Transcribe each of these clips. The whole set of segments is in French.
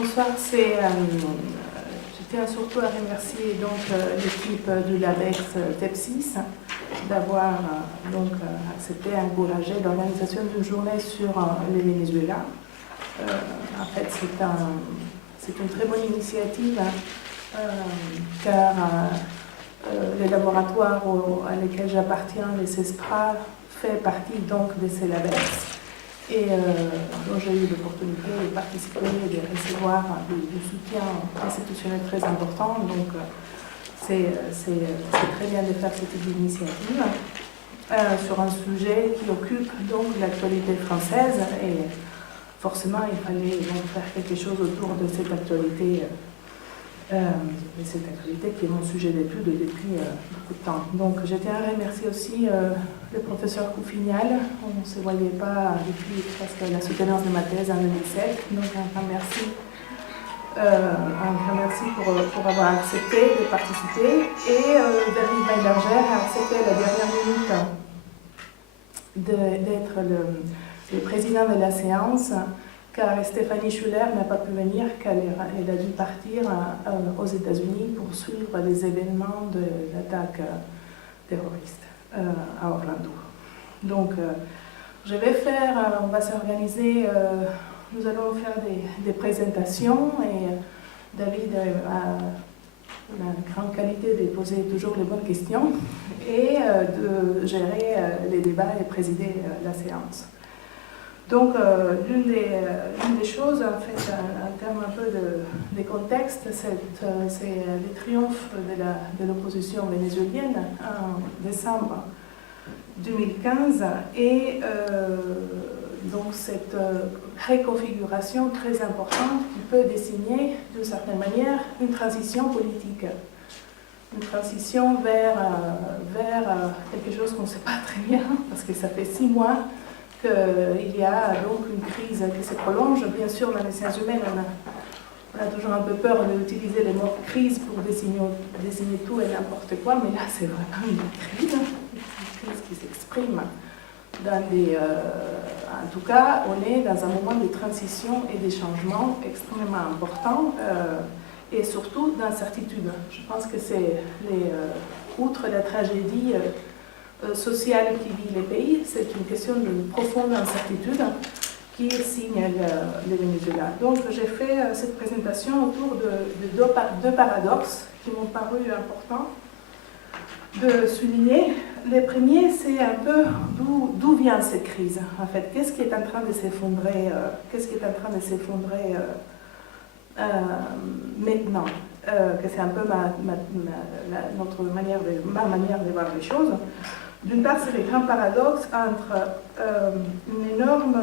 Bonsoir. Je tiens surtout à remercier l'équipe du LABEX TEPSIS d'avoir accepté et encouragé l'organisation d'une journée sur le Venezuela. En fait, c'est une très bonne initiative car le laboratoire à lequel j'appartiens, le CESPRA, fait partie donc de ces LABEX. Et dont j'ai eu l'opportunité de participer et de recevoir du soutien institutionnel très important. Donc, c'est très bien de faire cette initiative sur un sujet qui occupe donc l'actualité française. Et forcément, il fallait donc faire quelque chose autour de cette actualité qui est mon sujet d'étude depuis beaucoup de temps. Donc, je tiens à remercier aussi le professeur Coufignal. On ne se voyait pas depuis presque la soutenance de ma thèse en 2007. Donc, un grand merci pour avoir accepté de participer. Et David Weinberger a accepté à la dernière minute d'être le président de la séance, car Stéphanie Schuller n'a pas pu venir, car elle a dû partir aux États-Unis pour suivre les événements de l'attaque terroriste à Orlando. Donc, on va s'organiser, nous allons faire des présentations et David a la grande qualité de poser toujours les bonnes questions et de gérer les débats et présider la séance. Donc, l'une des choses, en fait, en termes un peu de contexte, c'est le triomphe de l'opposition vénézuélienne en décembre 2015 et donc cette reconfiguration très importante qui peut désigner, d'une certaine manière, une transition politique. Une transition vers quelque chose qu'on ne sait pas très bien, parce que ça fait 6 mois qu'il y a donc une crise qui se prolonge. Bien sûr, dans les sciences humaines, on a toujours un peu peur d'utiliser les mots crise pour désigner tout et n'importe quoi, mais là, c'est vraiment une crise qui s'exprime dans en tout cas, on est dans un moment de transition et de changement extrêmement important et surtout d'incertitude. Je pense que c'est outre la tragédie sociale qui vit les pays, c'est une question de profonde incertitude qui signe le Venezuela. Donc j'ai fait cette présentation autour de deux paradoxes qui m'ont paru importants de souligner. Le premier, c'est un peu d'où vient cette crise. En fait, qu'est-ce qui est en train de s'effondrer maintenant, que c'est un peu ma manière de voir les choses. D'une part, c'est le grand paradoxe entre une énorme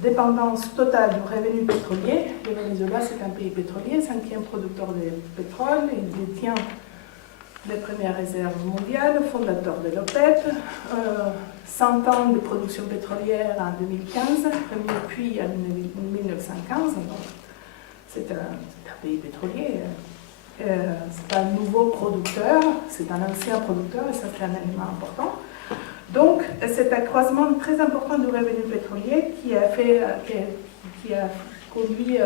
dépendance totale du revenu pétrolier. Le Venezuela, c'est un pays pétrolier, 5e producteur de pétrole, il détient les premières réserves mondiales, fondateur de l'OPEP, 100 ans de production pétrolière en 2015, premier puits en 1915. Donc, c'est un pays pétrolier. C'est pas un nouveau producteur, c'est un ancien producteur, et ça c'est un élément important. Donc, cet accroissement très important du revenu pétrolier qui a conduit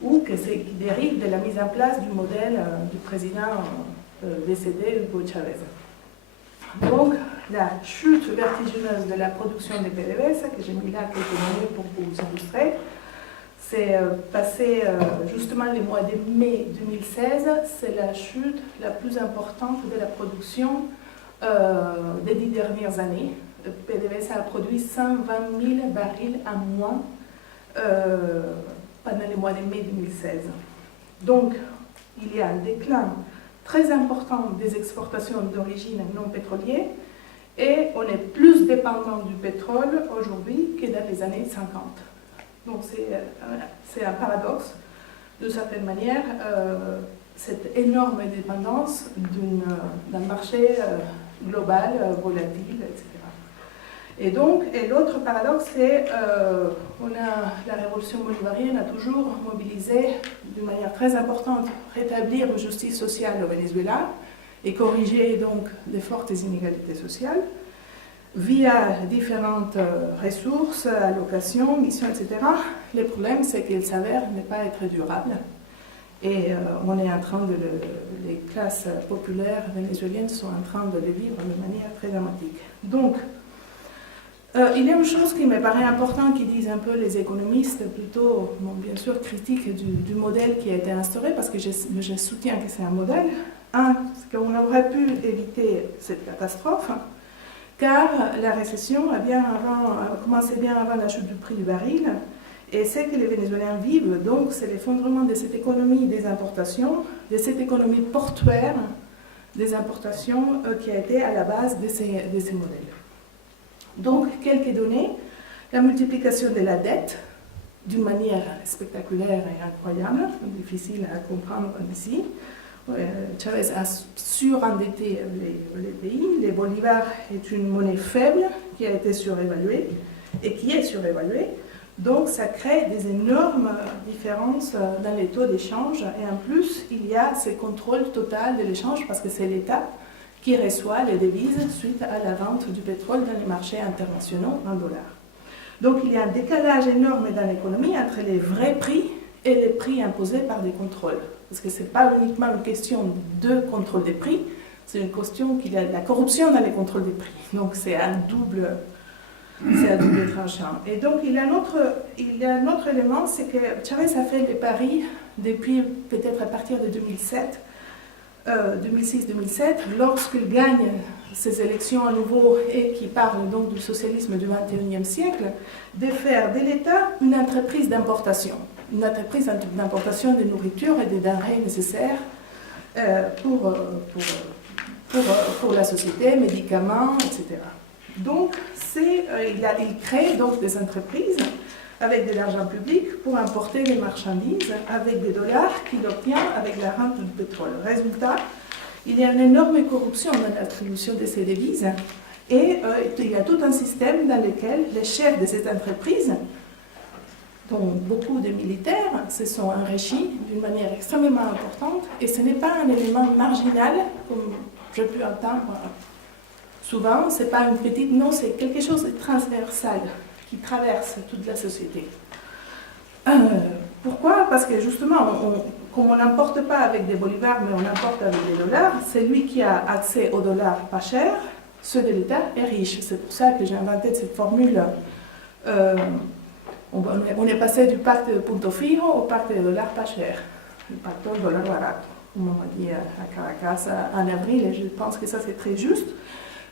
qui dérive de la mise en place du modèle du président décédé, Hugo Chavez. Donc, la chute vertigineuse de la production de PDVSA, que j'ai mis là quelques minutes pour vous illustrer, c'est passé justement le mois de mai 2016, c'est la chute la plus importante de la production des 10 dernières années. PDVSA a produit 120 000 barils en moins pendant le mois de mai 2016. Donc, il y a un déclin très important des exportations d'origine non pétrolière et on est plus dépendant du pétrole aujourd'hui que dans les années 50. Donc, c'est un paradoxe, de certaine manière, cette énorme dépendance d'un marché global, volatile, etc. Et donc, l'autre paradoxe, c'est la révolution bolivarienne a toujours mobilisé d'une manière très importante rétablir une justice sociale au Venezuela et corriger donc les fortes inégalités sociales. via différentes ressources, allocations, missions, etc. Le problème, c'est qu'il s'avère ne pas être durable. Et on est en train les classes populaires vénézuéliennes sont en train de le vivre de manière très dramatique. Donc, il y a une chose qui me paraît importante, qui disent un peu les économistes, plutôt, bon, bien sûr, critiques du modèle qui a été instauré, parce que je soutiens que c'est un modèle. Un, c'est qu'on aurait pu éviter cette catastrophe, car la récession a commencé bien avant la chute du prix du baril, et c'est que les Vénézuéliens vivent, donc c'est l'effondrement de cette économie des importations, de cette économie portuaire des importations qui a été à la base de ces modèles. Donc, quelques données. La multiplication de la dette, d'une manière spectaculaire et incroyable, difficile à comprendre ici. Chavez a surendetté les pays. Le bolivar est une monnaie faible qui a été surévaluée et qui est surévaluée. Donc, ça crée des énormes différences dans les taux d'échange. Et en plus, il y a ce contrôle total de l'échange parce que c'est l'État qui reçoit les devises suite à la vente du pétrole dans les marchés internationaux en dollars. Donc, il y a un décalage énorme dans l'économie entre les vrais prix et les prix imposés par des contrôles. Parce que ce n'est pas uniquement une question de contrôle des prix, c'est une question qu'il y a de la corruption dans les contrôles des prix. Donc, c'est un double tranchant. Et donc, il y a un autre élément, c'est que Chavez a fait les paris depuis peut-être à partir de 2006-2007, lorsqu'il gagne ces élections à nouveau et qui parle donc du socialisme du XXIe siècle, de faire de l'État une entreprise d'importation. Une entreprise d'importation de nourriture et des denrées nécessaires pour la société, médicaments, etc. Donc, il crée donc des entreprises avec de l'argent public pour importer des marchandises avec des dollars qu'il obtient avec la rente du pétrole. Résultat, il y a une énorme corruption dans l'attribution de ces devises et il y a tout un système dans lequel les chefs de cette entreprise, dont beaucoup de militaires, se sont enrichis d'une manière extrêmement importante et ce n'est pas un élément marginal comme j'ai pu entendre souvent, ce n'est pas une petite, non, c'est quelque chose de transversal qui traverse toute la société. Pourquoi? Parce que justement, comme on n'importe pas avec des bolivars, mais on importe avec des dollars, celui qui a accès aux dollars pas chers, ceux de l'État, est riche. C'est pour ça que j'ai inventé cette formule. On est passé du pacte de Punto Fijo au pacte des dollars pas chers. Le pacte du dollar barato, comme on m'a dit à Caracas en avril, et je pense que ça c'est très juste.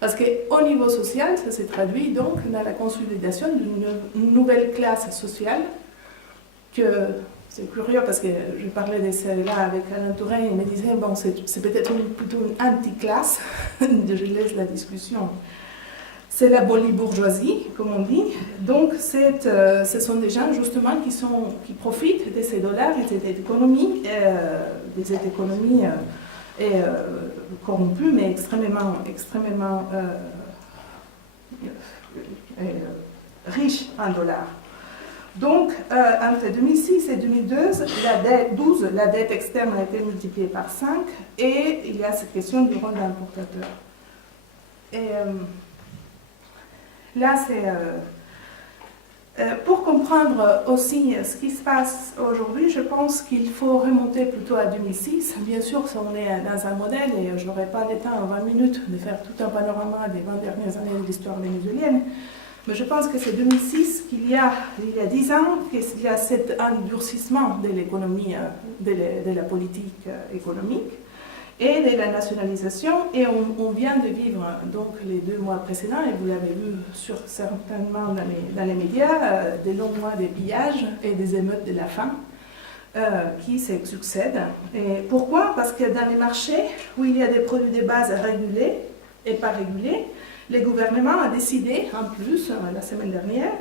Parce qu'au niveau social, ça se traduit donc dans la consolidation d'une nouvelle classe sociale que, c'est curieux parce que je parlais de celle-là avec Alain Touraine, il me disait, bon, c'est peut-être plutôt une anti-classe, je laisse la discussion. C'est la bolibourgeoisie, comme on dit. Donc, ce sont des gens justement qui profitent de ces dollars et de cette économie, corrompu, mais extrêmement riche en dollars. Donc, entre 2006 et 2012, la dette externe a été multipliée par 5 et il y a cette question du rôle d'importateur. Et là, c'est... pour comprendre aussi ce qui se passe aujourd'hui, je pense qu'il faut remonter plutôt à 2006. Bien sûr, on est dans un modèle et je n'aurai pas le temps en 20 minutes de faire tout un panorama des 20 dernières années de l'histoire vénézuélienne. Mais je pense que c'est 2006 il y a 10 ans qu'il y a cet endurcissement de l'économie, de la politique économique et de la nationalisation. Et on vient de vivre donc les 2 mois précédents, et vous l'avez vu certainement dans les médias, des longs mois de pillages et des émeutes de la faim qui se succèdent. Et pourquoi? Parce que dans les marchés où il y a des produits de base régulés et pas régulés, le gouvernement a décidé, en plus, la semaine dernière,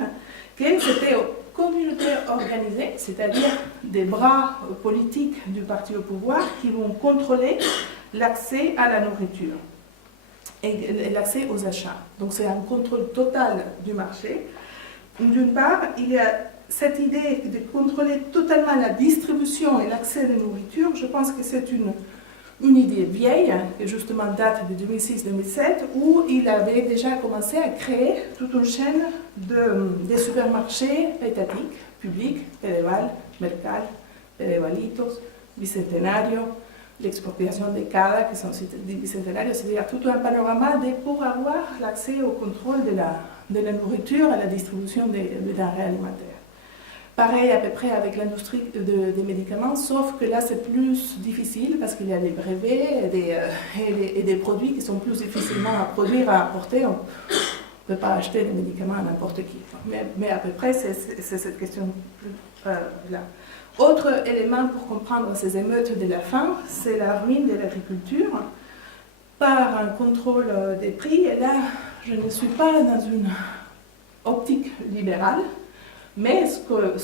que c'était aux communautés organisées, c'est-à-dire des bras politiques du parti au pouvoir, qui vont contrôler l'accès à la nourriture et l'accès aux achats. Donc c'est un contrôle total du marché. D'une part, il y a cette idée de contrôler totalement la distribution et l'accès à la nourriture. Je pense que c'est une idée vieille, qui justement date de 2006-2007, où il avait déjà commencé à créer toute une chaîne de supermarchés étatiques, publics, Fedeval, Mercal, Fedevalitos, Bicentenario, l'expropriation des CADA, qui sont des bicentenarios, c'est-à-dire tout un panorama pour avoir l'accès au contrôle de la nourriture et la distribution des denrées alimentaires. Pareil à peu près avec l'industrie des médicaments, sauf que là c'est plus difficile parce qu'il y a des brevets et des produits qui sont plus difficilement à produire, à apporter. On ne peut pas acheter des médicaments à n'importe qui. Mais à peu près c'est cette question-là. Autre élément pour comprendre ces émeutes de la faim, c'est la ruine de l'agriculture par un contrôle des prix. Et là, je ne suis pas dans une optique libérale. Mais ce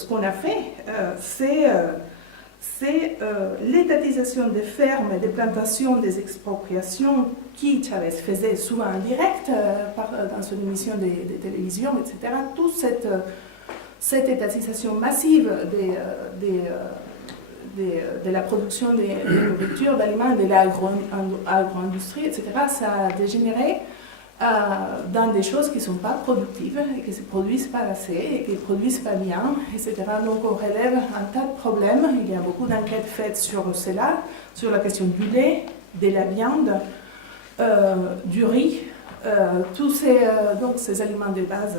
qu'on a fait, c'est l'étatisation des fermes et des plantations, des expropriations qui Chavez faisait souvent en direct dans son émission de télévision, etc. Toute cette étatisation massive de la production de nourriture, d'aliments, de l'agro-industrie, etc., ça a dégénéré dans des choses qui ne sont pas productives et qui ne se produisent pas assez et qui ne produisent pas bien, etc. Donc on relève un tas de problèmes. Il y a beaucoup d'enquêtes faites sur cela, sur la question du lait, de la viande, du riz, tous ces aliments de base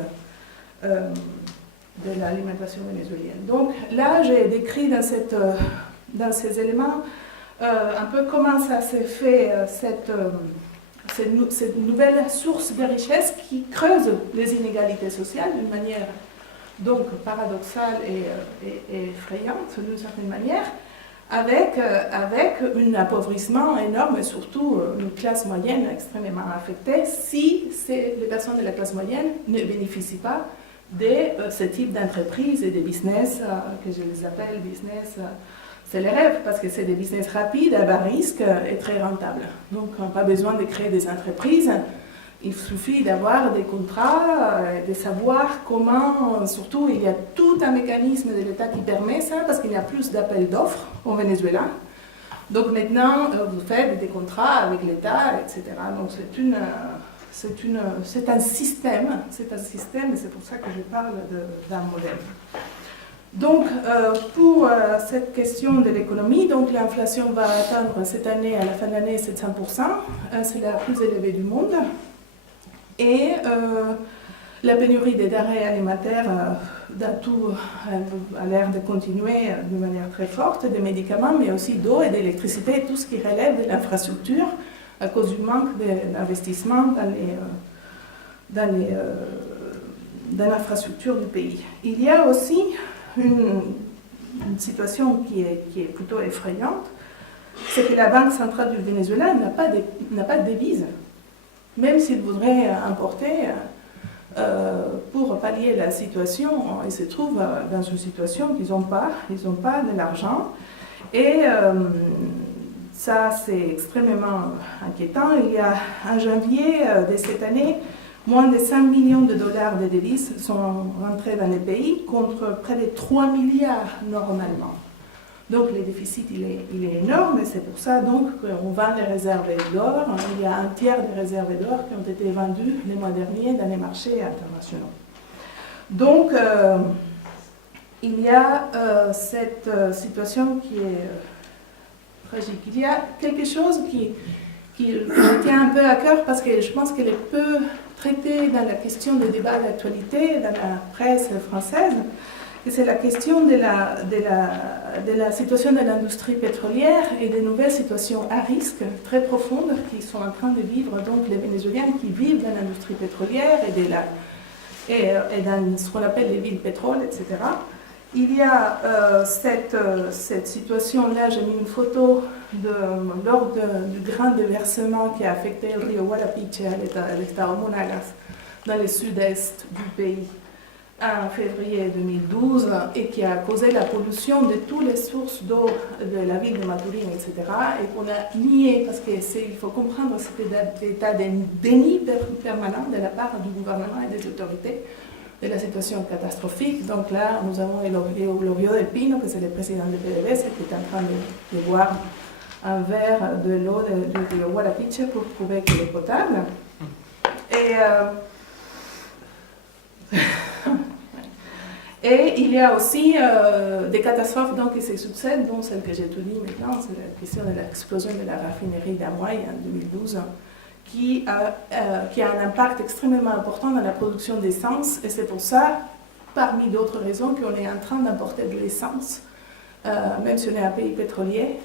de l'alimentation vénézuélienne. Donc là, j'ai décrit dans ces éléments un peu comment ça s'est fait, cette nouvelle source de richesse qui creuse les inégalités sociales d'une manière donc paradoxale et effrayante d'une certaine manière, avec un appauvrissement énorme et surtout une classe moyenne extrêmement affectée si les personnes de la classe moyenne ne bénéficient pas de ce type d'entreprise et de business que je les appelle business. C'est le rêve parce que c'est des business rapides, à bas risque et très rentables. Donc, on n'a pas besoin de créer des entreprises. Il suffit d'avoir des contrats, de savoir comment, surtout, il y a tout un mécanisme de l'État qui permet ça parce qu'il y a plus d'appels d'offres au Venezuela. Donc, maintenant, vous faites des contrats avec l'État, etc. Donc, c'est un système, et c'est pour ça que je parle d'un modèle. Donc, pour cette question de l'économie, donc l'inflation va atteindre cette année, à la fin de l'année, 700%. C'est la plus élevée du monde. Et la pénurie des denrées alimentaires a l'air de continuer de manière très forte, des médicaments, mais aussi d'eau et d'électricité, tout ce qui relève de l'infrastructure à cause du manque d'investissement dans l'infrastructure du pays. Il y a aussi une situation qui est plutôt effrayante, c'est que la Banque centrale du Venezuela n'a pas de devise. Même s'ils voudraient importer pour pallier la situation, ils se trouvent dans une situation qu'ils n'ont pas de l'argent. Et ça, c'est extrêmement inquiétant. Il y a en janvier de cette année, moins de 5 millions de dollars de devises sont rentrés dans le pays contre près de 3 milliards normalement. Donc le déficit il est énorme et c'est pour ça donc qu'on vend les réserves d'or. Il y a un tiers des réserves d'or qui ont été vendues les mois derniers dans les marchés internationaux. Donc il y a cette situation qui est tragique. Il y a quelque chose qui me tient un peu à cœur parce que je pense qu'elle est peu traitée dans la question des débats d'actualité dans la presse française. Et c'est la question de la situation de l'industrie pétrolière et des nouvelles situations à risque très profondes qui sont en train de vivre, donc les Vénézuéliens qui vivent dans l'industrie pétrolière et dans ce qu'on appelle les villes pétrole, etc. Il y a cette situation-là, j'ai mis une photo lors du grand déversement qui a affecté le rio Guarapiche à l'Estado Monagas, dans le sud-est du pays, en février 2012, et qui a causé la pollution de toutes les sources d'eau de la ville de Maturín, etc., et qu'on a nié, parce qu'il faut comprendre cet état de déni permanent de la part du gouvernement et des autorités de la situation catastrophique. Donc là, nous avons Eulogio del Pino, que c'est le président de PDVSA, qui est en train de voir un verre de l'eau de Huarapiche pour prouver qu'elle est potable. Et il y a aussi des catastrophes donc, qui se succèdent, dont celle que j'étudie maintenant, c'est la question de l'explosion de la raffinerie d'Amouaï en 2012, qui a un impact extrêmement important dans la production d'essence, et c'est pour ça, parmi d'autres raisons, qu'on est en train d'importer de l'essence, même si on est un pays pétrolier.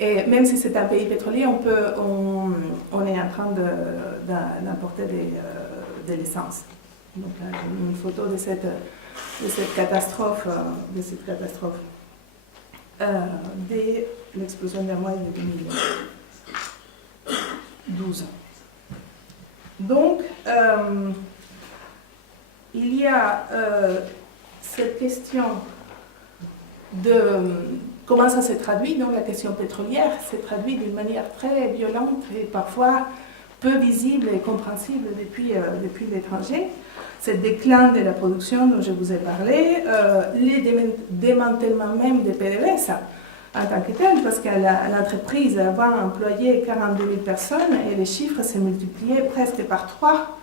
Et même si c'est un pays pétrolier, on est en train d'importer de l'essence. Donc là, j'ai mis une photo de cette catastrophe, dès l'explosion d'Amouaï de 2012. Donc, il y a cette question de comment ça se traduit. Donc, la question pétrolière se traduit d'une manière très violente et parfois peu visible et compréhensible depuis l'étranger. Ce déclin de la production dont je vous ai parlé, les démantèlements même des PDVSA en tant que tel, parce que l'entreprise avant employé 42 000 personnes et les chiffres s'est multiplié presque par 3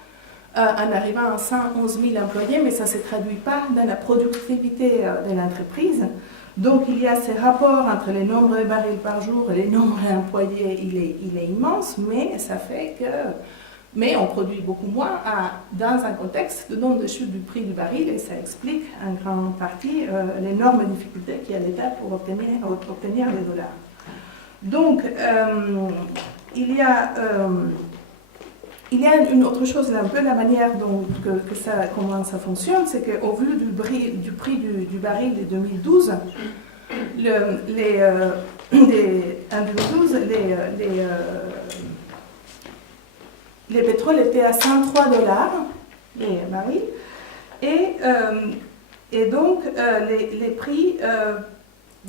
en arrivant à 111 000 employés, mais ça ne se traduit pas dans la productivité de l'entreprise. Donc il y a ces rapports entre les nombres de barils par jour et les nombres d'employés, il est immense, mais ça fait que... Mais on produit beaucoup moins dans un contexte de nombre de chute du prix du baril, et ça explique en grande partie l'énorme difficulté qu'il y a à l'État pour obtenir les dollars. Donc, il y a une autre chose, un peu la manière dont comment ça fonctionne, c'est qu'au vu du prix du baril de 2012, en 2012, les pétroles étaient à 103 $, les barils, et donc les prix,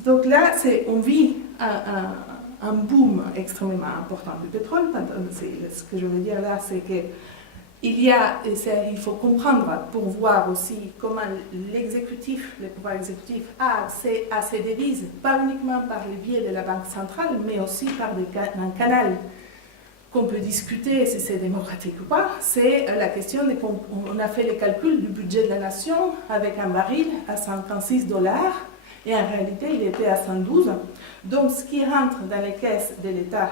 donc là on vit un boom extrêmement important du pétrole. Ce que je veux dire là, c'est que il faut comprendre pour voir aussi comment le pouvoir exécutif a accès à ces devises, pas uniquement par le biais de la Banque centrale, mais aussi par un canal qu'on peut discuter si c'est démocratique ou pas. C'est la question on a fait les calculs du budget de la nation avec un baril à 56 $, et en réalité il était à 112. Donc ce qui rentre dans les caisses de l'État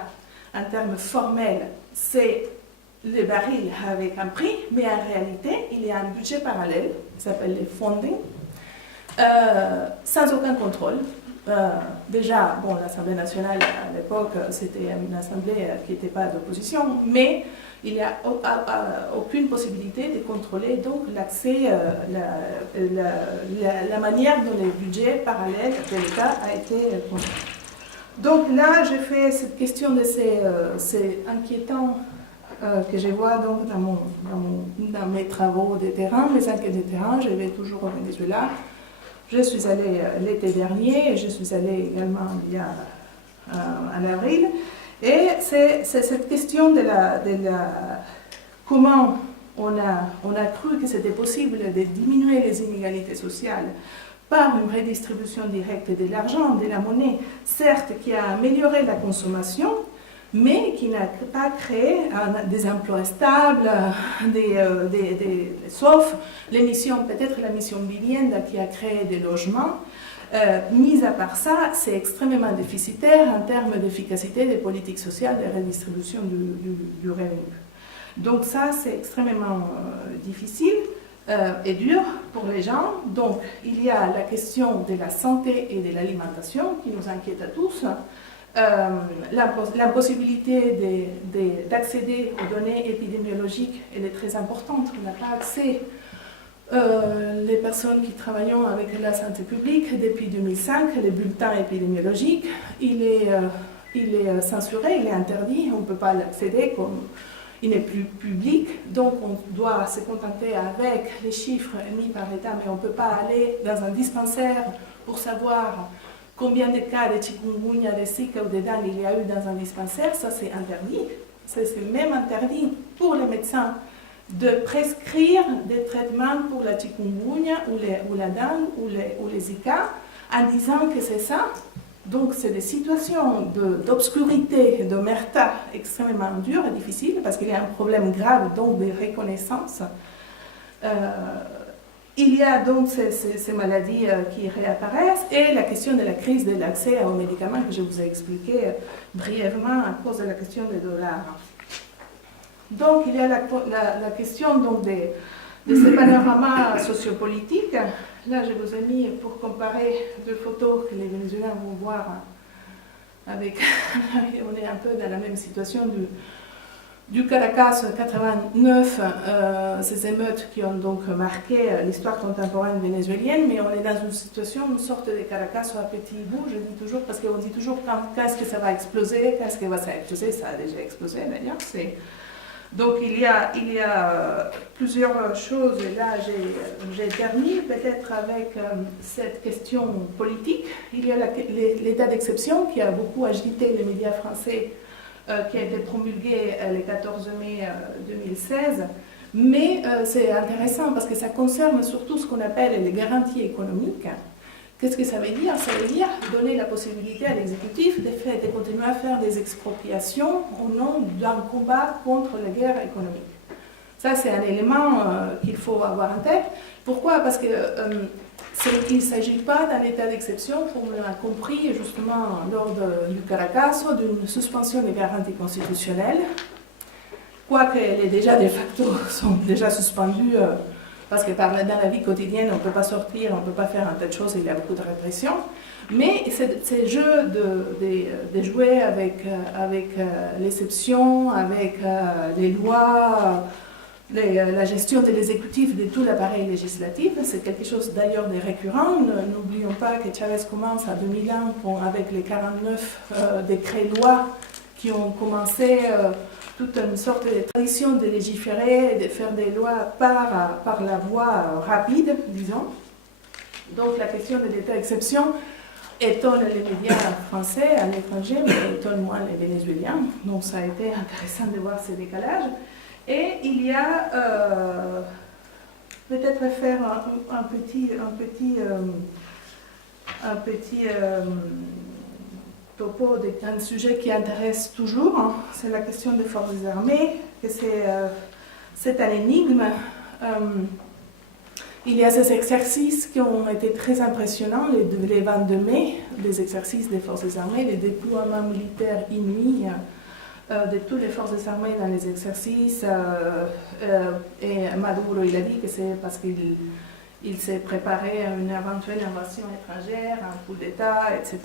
en termes formels, c'est le baril avec un prix, mais en réalité il y a un budget parallèle qui s'appelle les funding, sans aucun contrôle. Déjà, bon, l'Assemblée nationale à l'époque, c'était une assemblée qui n'était pas d'opposition, mais il n'y a aucune possibilité de contrôler donc l'accès, la manière dont le budget parallèle de l'État a été contrôlé. Donc là, j'ai fait cette question de ces inquiétants que je vois donc dans mes travaux de terrain, mes enquêtes de terrain. Je vais toujours au Venezuela. Je suis allée l'été dernier, et je suis allée également en avril. Et c'est cette question de comment on a cru que c'était possible de diminuer les inégalités sociales par une redistribution directe de l'argent, de la monnaie, certes qui a amélioré la consommation, mais qui n'a pas créé des emplois stables, sauf peut-être la mission Vivienda qui a créé des logements. Mis à part ça, c'est extrêmement déficitaire en termes d'efficacité des politiques sociales de redistribution du revenu. Donc ça, c'est extrêmement difficile et dur pour les gens. Donc il y a la question de la santé et de l'alimentation qui nous inquiète à tous. L'impossibilité d'accéder aux données épidémiologiques, elle est très importante. On n'a pas accès, les personnes qui travaillent avec la santé publique depuis 2005, les bulletins épidémiologiques, il est censuré, il est interdit, on ne peut pas l'accéder comme il n'est plus public, donc on doit se contenter avec les chiffres émis par l'État, mais on ne peut pas aller dans un dispensaire pour savoir combien de cas de chikungunya, de Zika ou de dengue il y a eu dans un dispensaire. Ça c'est interdit. C'est même interdit pour les médecins de prescrire des traitements pour la chikungunya ou la dengue ou les Zika en disant que c'est ça. Donc c'est des situations d'obscurité, d'omerta extrêmement dures et difficiles parce qu'il y a un problème grave donc de reconnaissance. Il y a donc ces maladies qui réapparaissent et la question de la crise de l'accès aux médicaments que je vous ai expliqué brièvement à cause de la question des dollars. Donc il y a la question donc, de ces panoramas sociopolitiques. Là, je vous ai mis pour comparer deux photos que les Vénézuéliens vont voir avec. On est un peu dans la même situation du Caracas 89, ces émeutes qui ont donc marqué l'histoire contemporaine vénézuélienne, mais on est dans une situation, une sorte de Caracas à petit bout, je dis toujours, parce qu'on dit toujours quand est-ce que ça va exploser, quand est-ce que ça va exploser, ça a déjà explosé d'ailleurs. Donc il y a plusieurs choses, et là j'ai terminé peut-être avec cette question politique. Il y a l'état d'exception qui a beaucoup agité les médias français, qui a été promulgué le 14 mai 2016, mais c'est intéressant parce que ça concerne surtout ce qu'on appelle les garanties économiques. Qu'est-ce que ça veut dire? Ça veut dire donner la possibilité à l'exécutif de continuer à faire des expropriations au nom d'un combat contre la guerre économique. Ça, c'est un élément qu'il faut avoir en tête. Pourquoi? Parce qu'il ne s'agit pas d'un état d'exception, comme on l'a compris justement lors du Caracas, d'une suspension des garanties constitutionnelles, quoique les déjà de facto sont déjà suspendues. Parce que dans la vie quotidienne, on ne peut pas sortir, on ne peut pas faire un tas de choses, il y a beaucoup de répression. Mais ces jeux de jouer avec l'exception, avec les lois, la gestion de l'exécutif de tout l'appareil législatif, c'est quelque chose d'ailleurs de récurrent. N'oublions pas que Chavez commence à 2001 avec les 49 décrets-lois qui ont commencé toute une sorte de tradition de légiférer et de faire des lois par la voie rapide, disons. Donc la question de l'état d'exception étonne les médias français à l'étranger, mais étonne moins les Vénézuéliens. Donc ça a été intéressant de voir ces décalages. Et il y a peut-être faire un petit topo d'un sujet qui intéresse toujours, hein, c'est la question des forces armées, que c'est un énigme. Il y a ces exercices qui ont été très impressionnants, les 22 mai, des exercices des forces armées, les déploiements militaires inouïs de toutes les forces armées dans les exercices. Et Maduro, il a dit que c'est parce qu'il s'est préparé à une éventuelle invasion étrangère, un coup d'État, etc.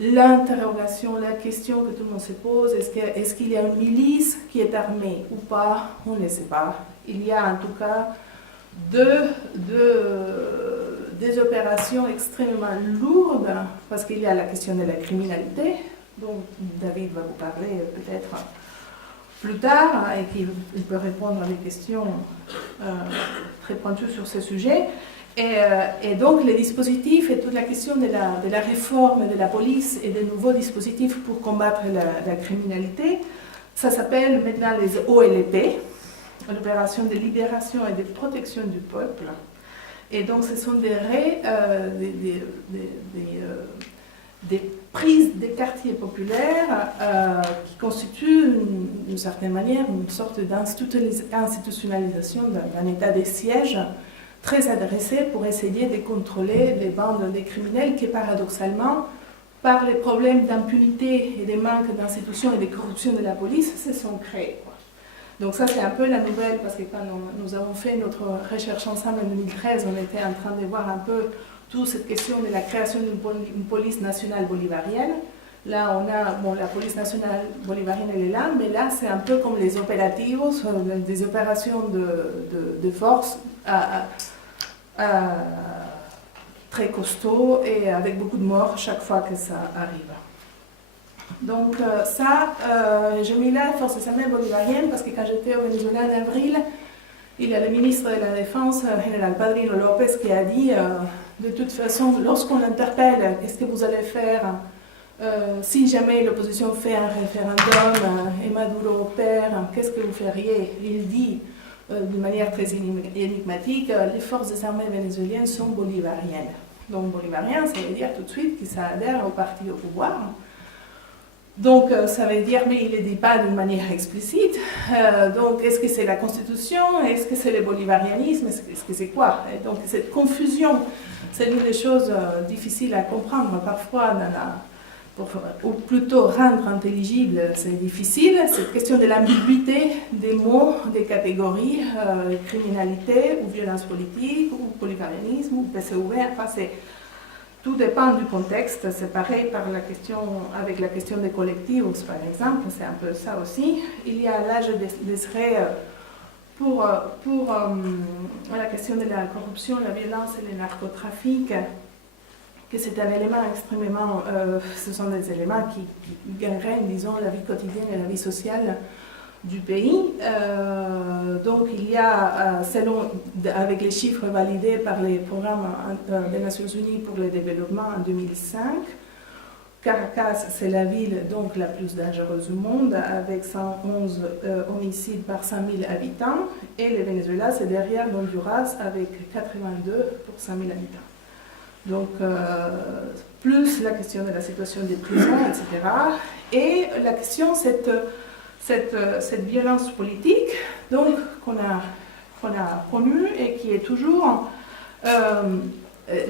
L'interrogation, la question que tout le monde se pose, est-ce qu'il y a une milice qui est armée ou pas? On ne le sait pas. Il y a en tout cas des opérations extrêmement lourdes, parce qu'il y a la question de la criminalité, dont David va vous parler peut-être plus tard, et qu'il peut répondre à des questions très pointues sur ce sujet. Et donc les dispositifs et toute la question de la réforme de la police et des nouveaux dispositifs pour combattre la criminalité, ça s'appelle maintenant les OLP, l'opération de libération et de protection du peuple. Et donc ce sont des prises des quartiers populaires qui constituent d'une certaine manière une sorte d'institutionnalisation d'un état de siège très adressé pour essayer de contrôler les bandes des criminels qui, paradoxalement, par les problèmes d'impunité et des manques d'institutions et de corruption de la police, se sont créés. Donc ça, c'est un peu la nouvelle, parce que quand nous avons fait notre recherche ensemble en 2013, on était en train de voir un peu toute cette question de la création d'une police nationale bolivarienne. Là, on a, la police nationale bolivarienne, elle est là, mais là, c'est un peu comme les opérativos, des opérations de force très costauds et avec beaucoup de morts chaque fois que ça arrive. Donc j'ai mis là la force armée bolivarienne parce que quand j'étais au Venezuela en avril, il y a le ministre de la Défense, Général Padrino López, qui a dit de toute façon, lorsqu'on l'interpelle, qu'est-ce que vous allez faire si jamais l'opposition fait un référendum et Maduro perd, qu'est-ce que vous feriez? Il dit d'une manière très énigmatique, les forces armées vénézuéliennes sont bolivariennes. Donc bolivariens, ça veut dire tout de suite qu'ils adhèrent au parti au pouvoir. Donc ça veut dire, mais il ne le dit pas d'une manière explicite. Donc est-ce que c'est la Constitution? Est-ce que c'est le bolivarianisme? Est-ce que c'est quoi? Et donc cette confusion, c'est une des choses difficiles à comprendre parfois ou plutôt rendre intelligible, c'est difficile. Cette question de l'ambiguïté des mots, des catégories, criminalité ou violence politique ou bolivarianisme ou PCV, enfin tout dépend du contexte. C'est pareil avec la question des collectifs, par exemple, c'est un peu ça aussi. Il y a là, je laisserai pour la question de la corruption, la violence et le narcotrafic, que c'est un élément extrêmement, ce sont des éléments qui gangrènent, disons, la vie quotidienne et la vie sociale du pays. Donc il y a, avec les chiffres validés par les programmes des Nations Unies pour le développement en 2005, Caracas, c'est la ville donc la plus dangereuse du monde, avec 111 homicides par 100 000 habitants, et le Venezuela, c'est derrière l'Honduras, avec 82 pour 100 000 habitants. Donc, plus la question de la situation des prisons, etc. Et la question, cette violence politique donc, qu'on a connue et qui est toujours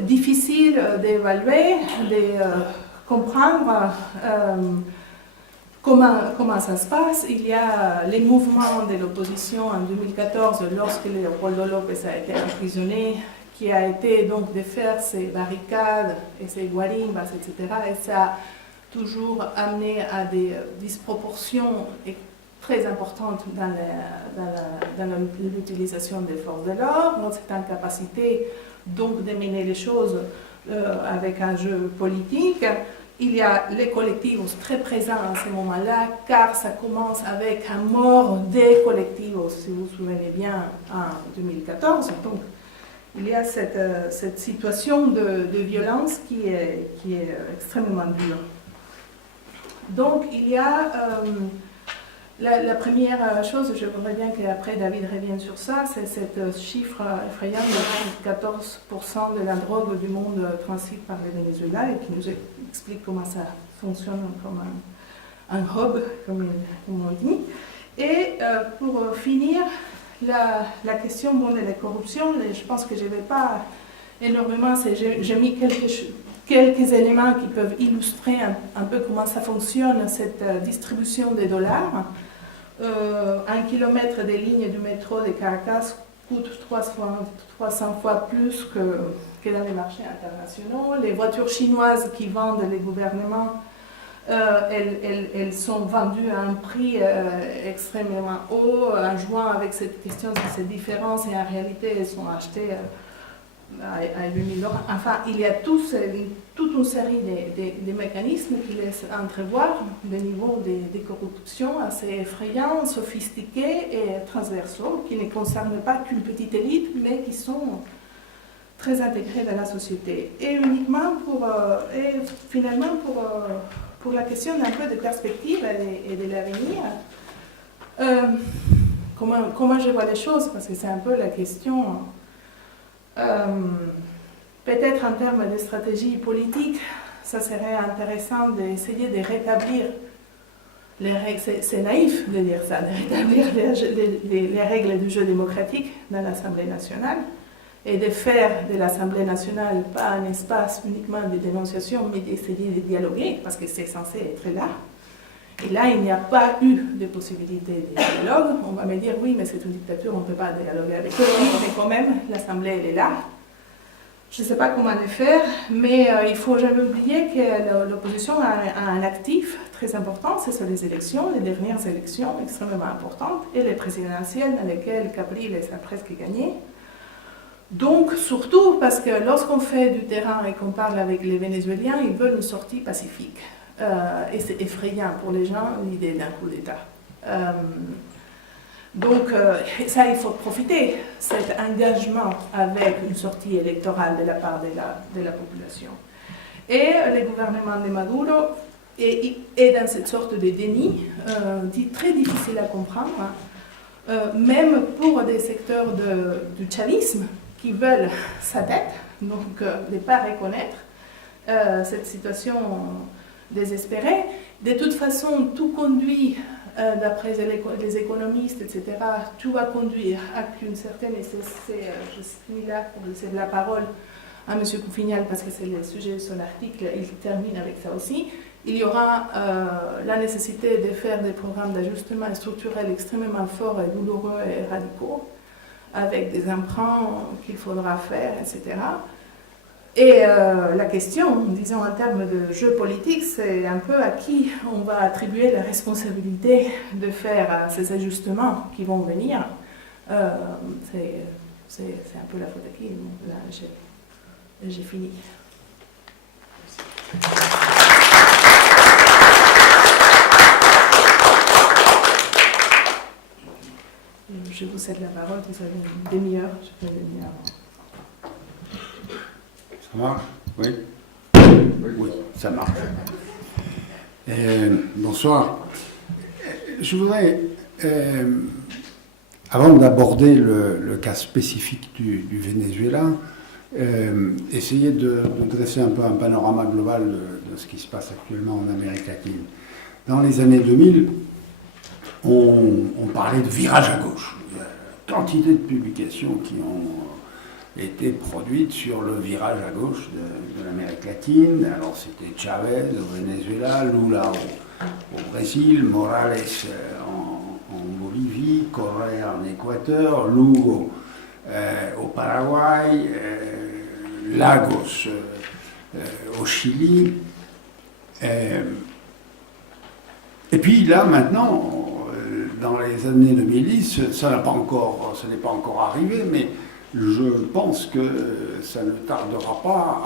difficile d'évaluer, de comprendre comment ça se passe. Il y a les mouvements de l'opposition en 2014, lorsque Leopoldo López a été emprisonné, qui a été donc de faire ces barricades et ces guarimbas, etc. Et ça a toujours amené à des disproportions très importantes dans l'utilisation des forces de l'ordre, cette incapacité donc de mener les choses avec un jeu politique. Il y a les collectifs très présents à ce moment-là, car ça commence avec un mort des collectifs, si vous vous souvenez bien, en 2014. Donc, il y a cette situation de violence qui est extrêmement dure. Donc, il y a la première chose, je voudrais bien qu'après David revienne sur ça, c'est ce chiffre effrayant de 14% de la drogue du monde transite par le Venezuela et qui nous explique comment ça fonctionne comme un hub, comme on dit. Et pour finir, la question de la corruption, je pense que je ne vais pas énormément, j'ai mis quelques éléments qui peuvent illustrer un peu comment ça fonctionne, cette distribution des dollars. 1 kilomètre des lignes du métro de Caracas coûte 300 fois plus que dans les marchés internationaux. Les voitures chinoises qui vendent les gouvernements, elles sont vendues à un prix extrêmement haut, en jouant avec cette question de ces différences, et en réalité elles sont achetées à 8 000 €. Enfin, il y a toute une série de mécanismes qui laissent entrevoir des niveaux de corruption assez effrayants, sophistiqués et transversaux, qui ne concernent pas qu'une petite élite, mais qui sont très intégrés dans la société. Et uniquement finalement pour la question d'un peu de perspective et de l'avenir, comment je vois les choses, parce que c'est un peu la question. Peut-être en termes de stratégie politique, ça serait intéressant d'essayer de rétablir les règles, c'est naïf de dire ça, de rétablir les règles du jeu démocratique dans l'Assemblée nationale et de faire de l'Assemblée nationale pas un espace uniquement de dénonciation, mais d'essayer de dialoguer, parce que c'est censé être là. Et là, il n'y a pas eu de possibilité de dialogue. On va me dire, oui, mais c'est une dictature, on ne peut pas dialoguer avec eux. Mais quand même, l'Assemblée, elle est là. Je ne sais pas comment le faire, mais il ne faut jamais oublier que l'opposition a un actif très important, ce sont les élections, les dernières élections extrêmement importantes, et les présidentielles dans lesquelles Capriles a presque gagné. Donc, surtout parce que lorsqu'on fait du terrain et qu'on parle avec les Vénézuéliens, ils veulent une sortie pacifique. Et c'est effrayant pour les gens l'idée d'un coup d'État. Donc ça, il faut profiter, cet engagement avec une sortie électorale de la part de la population. Et le gouvernement de Maduro est dans cette sorte de déni, très difficile à comprendre, même pour des secteurs du chavisme qui veulent sa tête, donc ne pas reconnaître cette situation désespérée. De toute façon, tout conduit, d'après les économistes, etc., tout va conduire à une certaine, et je suis là pour laisser la parole à M. Couffignal parce que c'est le sujet de son article, il termine avec ça aussi. Il y aura la nécessité de faire des programmes d'ajustement structurel extrêmement forts et douloureux et radicaux, avec des emprunts qu'il faudra faire, etc. Et la question, disons en termes de jeu politique, c'est un peu à qui on va attribuer la responsabilité de faire ces ajustements qui vont venir. C'est un peu la faute à qui. Donc là, j'ai fini. Je vous cède la parole, vous avez une demi-heure, je peux venir. Ça marche? Oui. Oui, ça marche. Bonsoir. Je voudrais, avant d'aborder le cas spécifique du Venezuela, essayer de dresser un peu un panorama global de ce qui se passe actuellement en Amérique latine. Dans les années 2000, on parlait de virage à gauche. Il y a une quantité de publications qui ont été produites sur le virage à gauche de l'Amérique latine. Alors c'était Chavez au Venezuela, Lula au Brésil, Morales en Bolivie, Correa en Équateur, Lugo au Paraguay, Lagos au Chili. Et puis là, maintenant, dans les années 2010, ça n'est pas encore arrivé, mais je pense que on ne tardera pas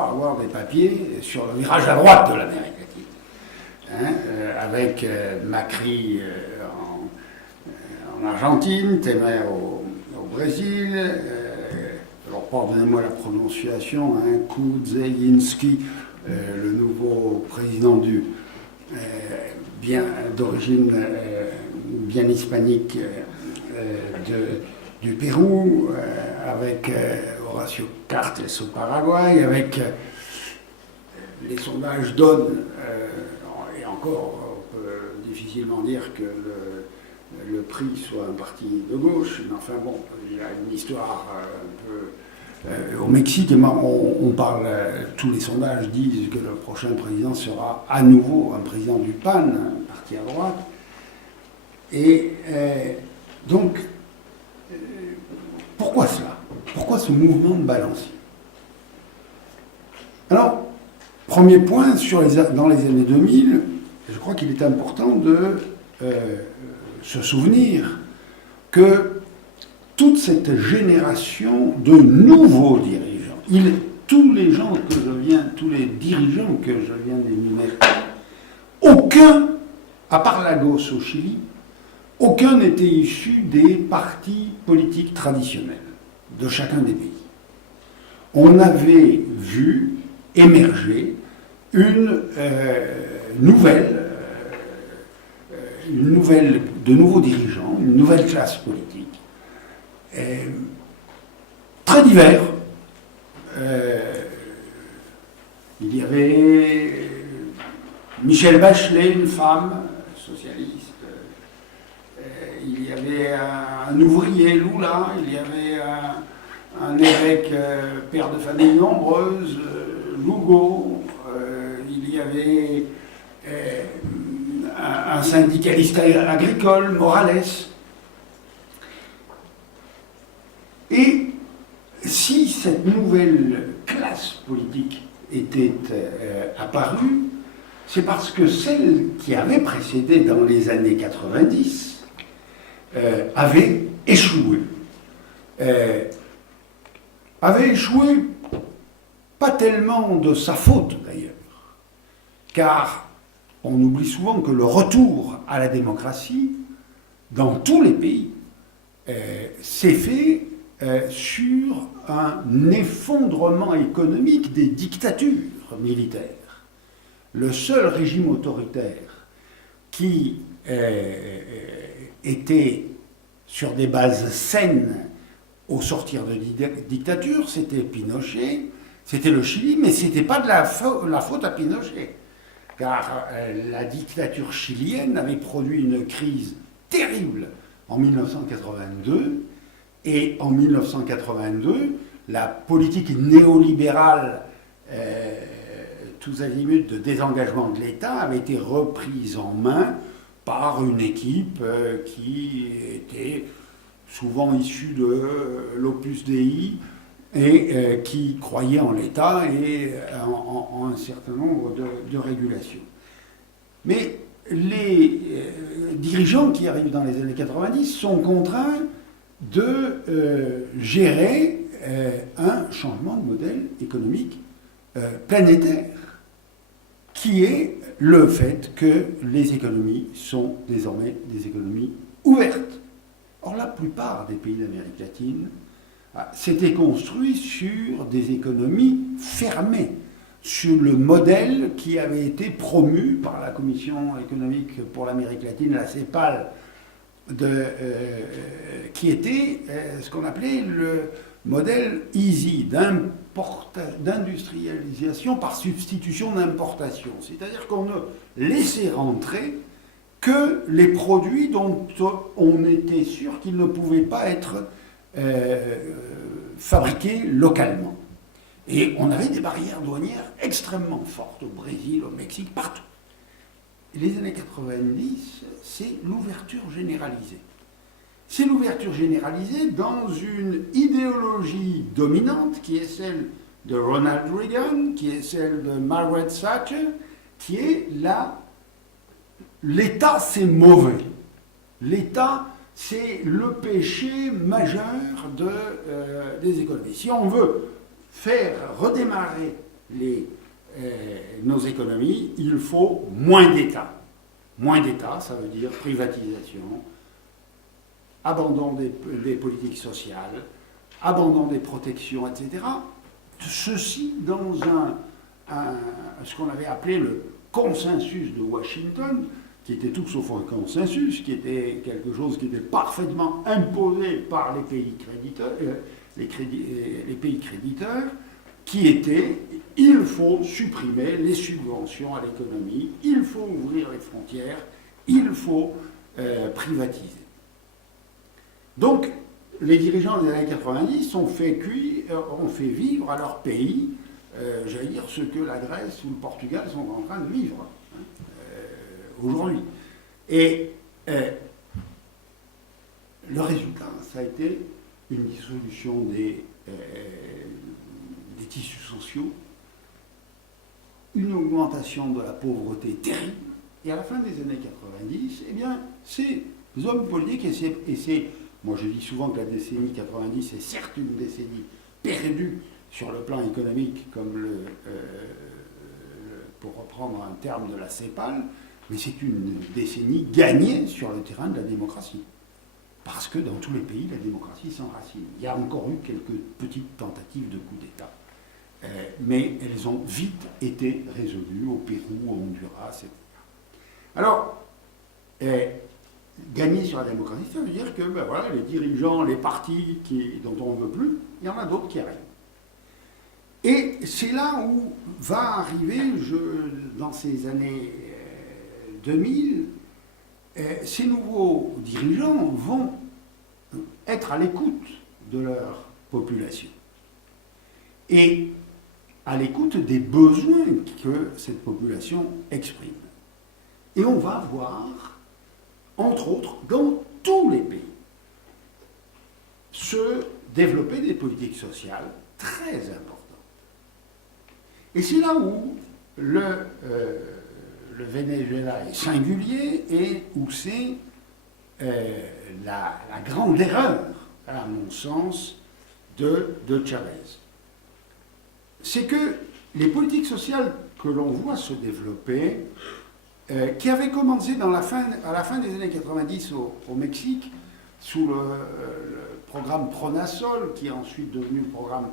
à avoir des papiers sur le virage à droite de l'Amérique latine. Avec Macri en Argentine, Temer au Brésil, alors pardonnez-moi la prononciation, Kuczynski, le nouveau président d'origine bien hispanique du Pérou, avec Horacio Cartes au Paraguay, avec les sondages donnent, et encore on peut difficilement dire que le PRI soit un parti de gauche, mais enfin bon, il y a une histoire un peu... Au Mexique, on parle, tous les sondages disent que le prochain président sera à nouveau un président du PAN, un parti à droite. Et donc, pourquoi cela? Pourquoi ce mouvement de balancier? Alors, premier point, dans les années 2000, je crois qu'il est important de se souvenir que toute cette génération de nouveaux dirigeants, tous les dirigeants que je viens d'énumérer, aucun, à part Lagos au Chili, aucun n'était issu des partis politiques traditionnels de chacun des pays. On avait vu émerger de nouveaux dirigeants, une nouvelle classe politique, très divers. Il y avait Michelle Bachelet, une femme socialiste. Il y avait un ouvrier, Lula. Il y avait un évêque père de famille nombreuse, Lugo. Il y avait un syndicaliste agricole, Morales. Et si cette nouvelle classe politique était apparue, c'est parce que celle qui avait précédé dans les années 90 avait échoué. Avait échoué, pas tellement de sa faute d'ailleurs, car on oublie souvent que le retour à la démocratie, dans tous les pays, s'est fait sur un effondrement économique des dictatures militaires. Le seul régime autoritaire qui est était sur des bases saines au sortir de dictature, c'était Pinochet, c'était le Chili, mais ce n'était pas de la faute à Pinochet. Car la dictature chilienne avait produit une crise terrible en 1982, et en 1982, la politique néolibérale tous azimuts de désengagement de l'État avait été reprise en main par une équipe qui était souvent issue de l'Opus Dei et qui croyait en l'État et en un certain nombre de régulations. Mais les dirigeants qui arrivent dans les années 90 sont contraints de gérer un changement de modèle économique planétaire, qui est le fait que les économies sont désormais des économies ouvertes. Or, la plupart des pays d'Amérique latine s'étaient construits sur des économies fermées, sur le modèle qui avait été promu par la Commission économique pour l'Amérique latine, la CEPAL, qui était ce qu'on appelait le modèle easy, d'industrialisation par substitution d'importation. C'est-à-dire qu'on ne laissait rentrer que les produits dont on était sûr qu'ils ne pouvaient pas être fabriqués localement. Et on avait des barrières douanières extrêmement fortes au Brésil, au Mexique, partout. Et les années 90, c'est l'ouverture généralisée. C'est l'ouverture généralisée dans une idéologie dominante qui est celle de Ronald Reagan, qui est celle de Margaret Thatcher, qui est l'État c'est mauvais. L'État c'est le péché majeur des économies. Si on veut faire redémarrer nos économies, il faut moins d'État. Moins d'État, ça veut dire privatisation, abandon des politiques sociales, abandon des protections, etc. Ceci dans ce qu'on avait appelé le consensus de Washington, qui était tout sauf un consensus, qui était quelque chose qui était parfaitement imposé par les pays créditeurs, les pays créditeurs, qui était il faut supprimer les subventions à l'économie, il faut ouvrir les frontières, il faut privatiser. Donc, les dirigeants des années 90 ont fait vivre à leur pays, j'allais dire, ce que la Grèce ou le Portugal sont en train de vivre aujourd'hui. Et le résultat, ça a été une dissolution des tissus sociaux, une augmentation de la pauvreté terrible, et à la fin des années 90, eh bien, ces hommes politiques, et c'est moi, je dis souvent que la décennie 90 est certes une décennie perdue sur le plan économique, comme pour reprendre un terme de la CEPAL, mais c'est une décennie gagnée sur le terrain de la démocratie. Parce que dans tous les pays, la démocratie s'enracine. Il y a encore eu quelques petites tentatives de coup d'État, mais elles ont vite été résolues au Pérou, au Honduras, etc. Alors, gagner sur la démocratie, ça veut dire que voilà, les dirigeants, les partis dont on ne veut plus, il y en a d'autres qui arrivent. Et c'est là où va arriver, dans ces années 2000, ces nouveaux dirigeants vont être à l'écoute de leur population. Et à l'écoute des besoins que cette population exprime. Et on va voir, entre autres, dans tous les pays, se développer des politiques sociales très importantes. Et c'est là où le Venezuela est singulier et où c'est la grande erreur, à mon sens, de Chavez. C'est que les politiques sociales que l'on voit se développer, qui avaient commencé à la fin des années 90 au Mexique, sous le programme Pronasol, qui est ensuite devenu le programme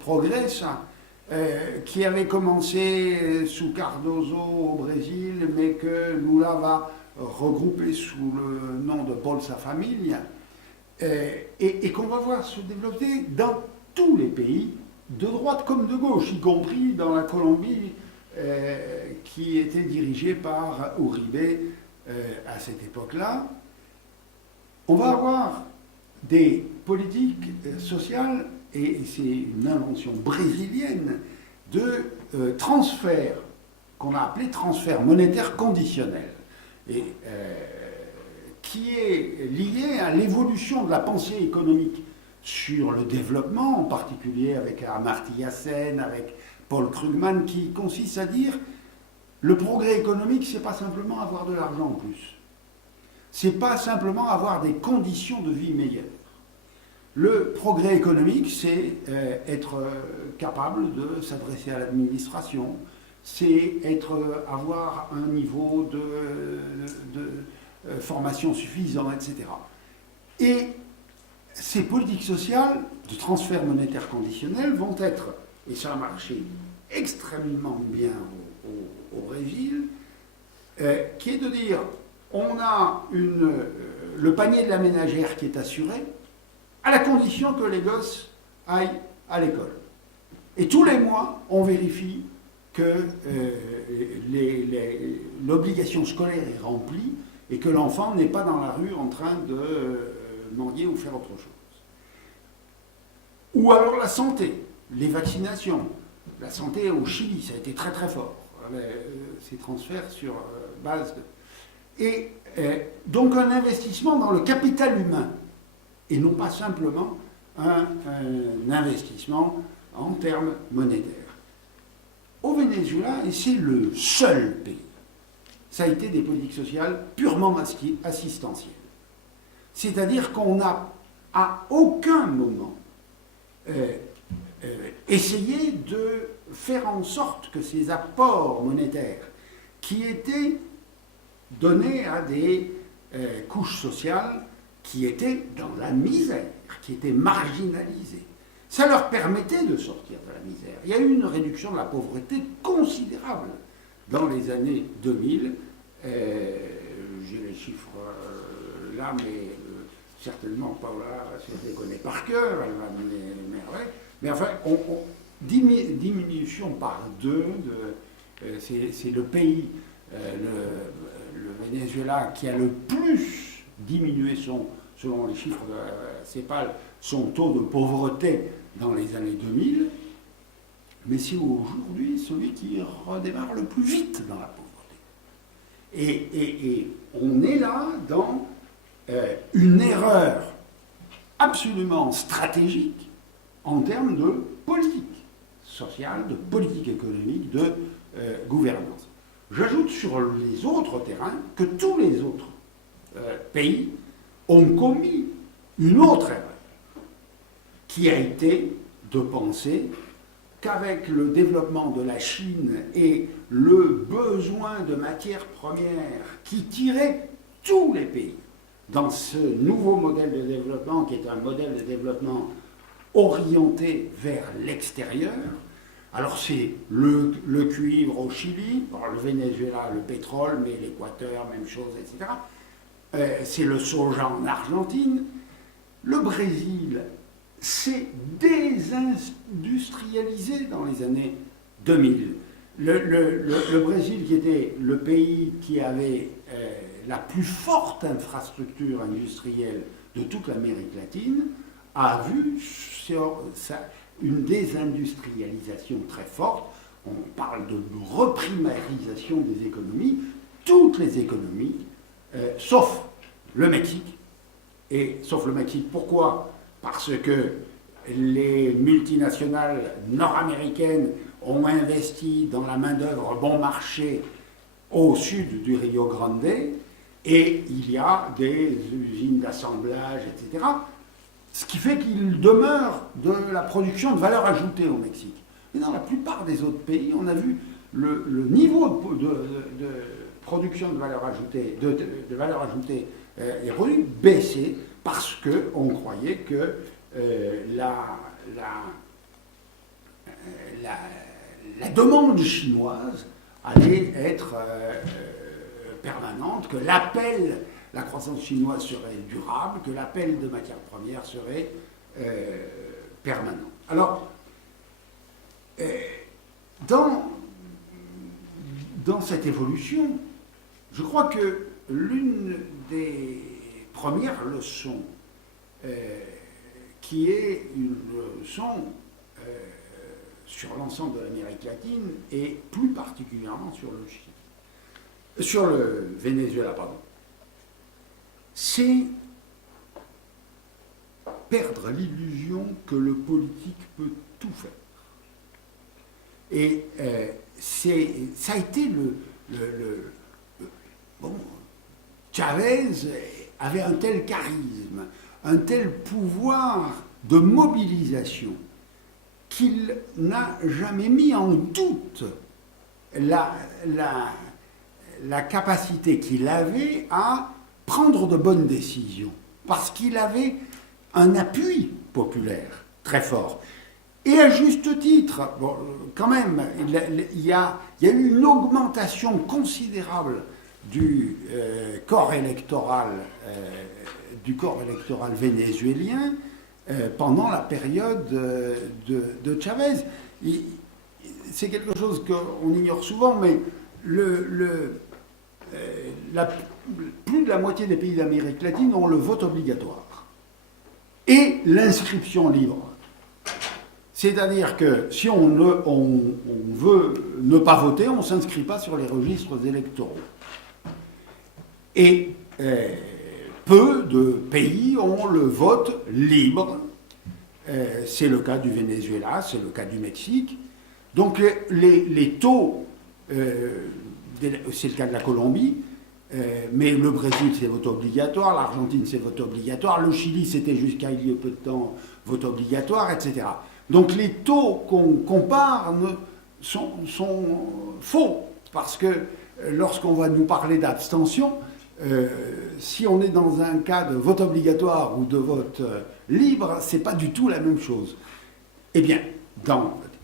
Progressa, qui avait commencé sous Cardoso au Brésil, mais que Lula va regroupé sous le nom de Bolsa Familia, et qu'on va voir se développer dans tous les pays, de droite comme de gauche, y compris dans la Colombie, qui était dirigée par Uribe à cette époque-là. On va avoir des politiques sociales, et c'est une invention brésilienne, de transfert, qu'on a appelé transfert monétaire conditionnel, et qui est lié à l'évolution de la pensée économique sur le développement, en particulier avec Amartya Sen, avec Paul Krugman, qui consiste à dire le progrès économique, c'est pas simplement avoir de l'argent en plus. C'est pas simplement avoir des conditions de vie meilleures. Le progrès économique, c'est être capable de s'adresser à l'administration, c'est avoir un niveau de formation suffisant, etc. Et ces politiques sociales de transfert monétaire conditionnel vont être, et ça a marché extrêmement bien au Brésil, qui est de dire, on a le panier de la ménagère qui est assuré, à la condition que les gosses aillent à l'école. Et tous les mois, on vérifie que l'obligation scolaire est remplie et que l'enfant n'est pas dans la rue en train de mendier ou faire autre chose. Ou alors la santé, les vaccinations. La santé au Chili, ça a été très très fort, ces transferts sur base de... Et donc un investissement dans le capital humain, et non pas simplement un investissement en termes monétaires. Au Venezuela, et c'est le seul pays, ça a été des politiques sociales purement assistantielles. C'est-à-dire qu'on n'a à aucun moment essayé de faire en sorte que ces apports monétaires qui étaient donnés à des couches sociales qui étaient dans la misère, qui étaient marginalisées, ça leur permettait de sortir de la misère. Il y a eu une réduction de la pauvreté considérable dans les années 2000. J'ai les chiffres là, mais certainement Paula, je les connaît par cœur, elle va m'énerver. Mais enfin, diminution par deux, c'est le pays, le Venezuela, qui a le plus diminué selon les chiffres de CEPAL, son taux de pauvreté dans les années 2000, mais c'est aujourd'hui celui qui redémarre le plus vite dans la pauvreté. Et on est là dans une erreur absolument stratégique en termes de politique sociale, de politique économique, de gouvernance. J'ajoute sur les autres terrains que tous les autres pays ont commis une autre erreur, qui a été de penser qu'avec le développement de la Chine et le besoin de matières premières qui tirait tous les pays dans ce nouveau modèle de développement, qui est un modèle de développement orienté vers l'extérieur. Alors c'est le cuivre au Chili, le Venezuela, le pétrole, mais l'Équateur, même chose, etc. C'est le soja en Argentine. Le Brésil s'est désindustrialisé dans les années 2000. Le Brésil, qui était le pays qui avait la plus forte infrastructure industrielle de toute l'Amérique latine, a vu une désindustrialisation très forte. On parle de reprimarisation des économies. Toutes les économies, sauf le Mexique. Et sauf le Mexique, pourquoi ? Parce que les multinationales nord-américaines ont investi dans la main-d'œuvre bon marché au sud du Rio Grande, et il y a des usines d'assemblage, etc. Ce qui fait qu'il demeure de la production de valeur ajoutée au Mexique. Mais dans la plupart des autres pays, on a vu le niveau de production de valeur ajoutée, de valeur ajoutée des produits baisser, parce qu'on croyait que la demande chinoise allait être permanente, que l'appel, la croissance chinoise serait durable, que l'appel de matières premières serait permanent. Alors, dans cette évolution, je crois que l'une des premières leçons, qui est une leçon sur l'ensemble de l'Amérique latine et plus particulièrement sur le Venezuela, pardon, c'est perdre l'illusion que le politique peut tout faire. Et ça a été bon, Chavez avait un tel charisme, un tel pouvoir de mobilisation qu'il n'a jamais mis en doute la capacité qu'il avait à prendre de bonnes décisions, parce qu'il avait un appui populaire très fort. Et à juste titre, bon, quand même, il y a eu une augmentation considérable du corps électoral vénézuélien pendant la période de Chavez. C'est quelque chose qu'on ignore souvent, mais plus de la moitié des pays d'Amérique latine ont le vote obligatoire et l'inscription libre. C'est-à-dire que si on veut ne pas voter, on ne s'inscrit pas sur les registres électoraux. Et peu de pays ont le vote libre. C'est le cas du Venezuela, c'est le cas du Mexique. Donc les taux, c'est le cas de la Colombie, mais le Brésil c'est vote obligatoire, l'Argentine c'est vote obligatoire, le Chili c'était jusqu'à il y a peu de temps vote obligatoire, etc. Donc les taux qu'on compare sont faux, parce que lorsqu'on va nous parler d'abstention, si on est dans un cas de vote obligatoire ou de vote libre, c'est pas du tout la même chose. Eh bien,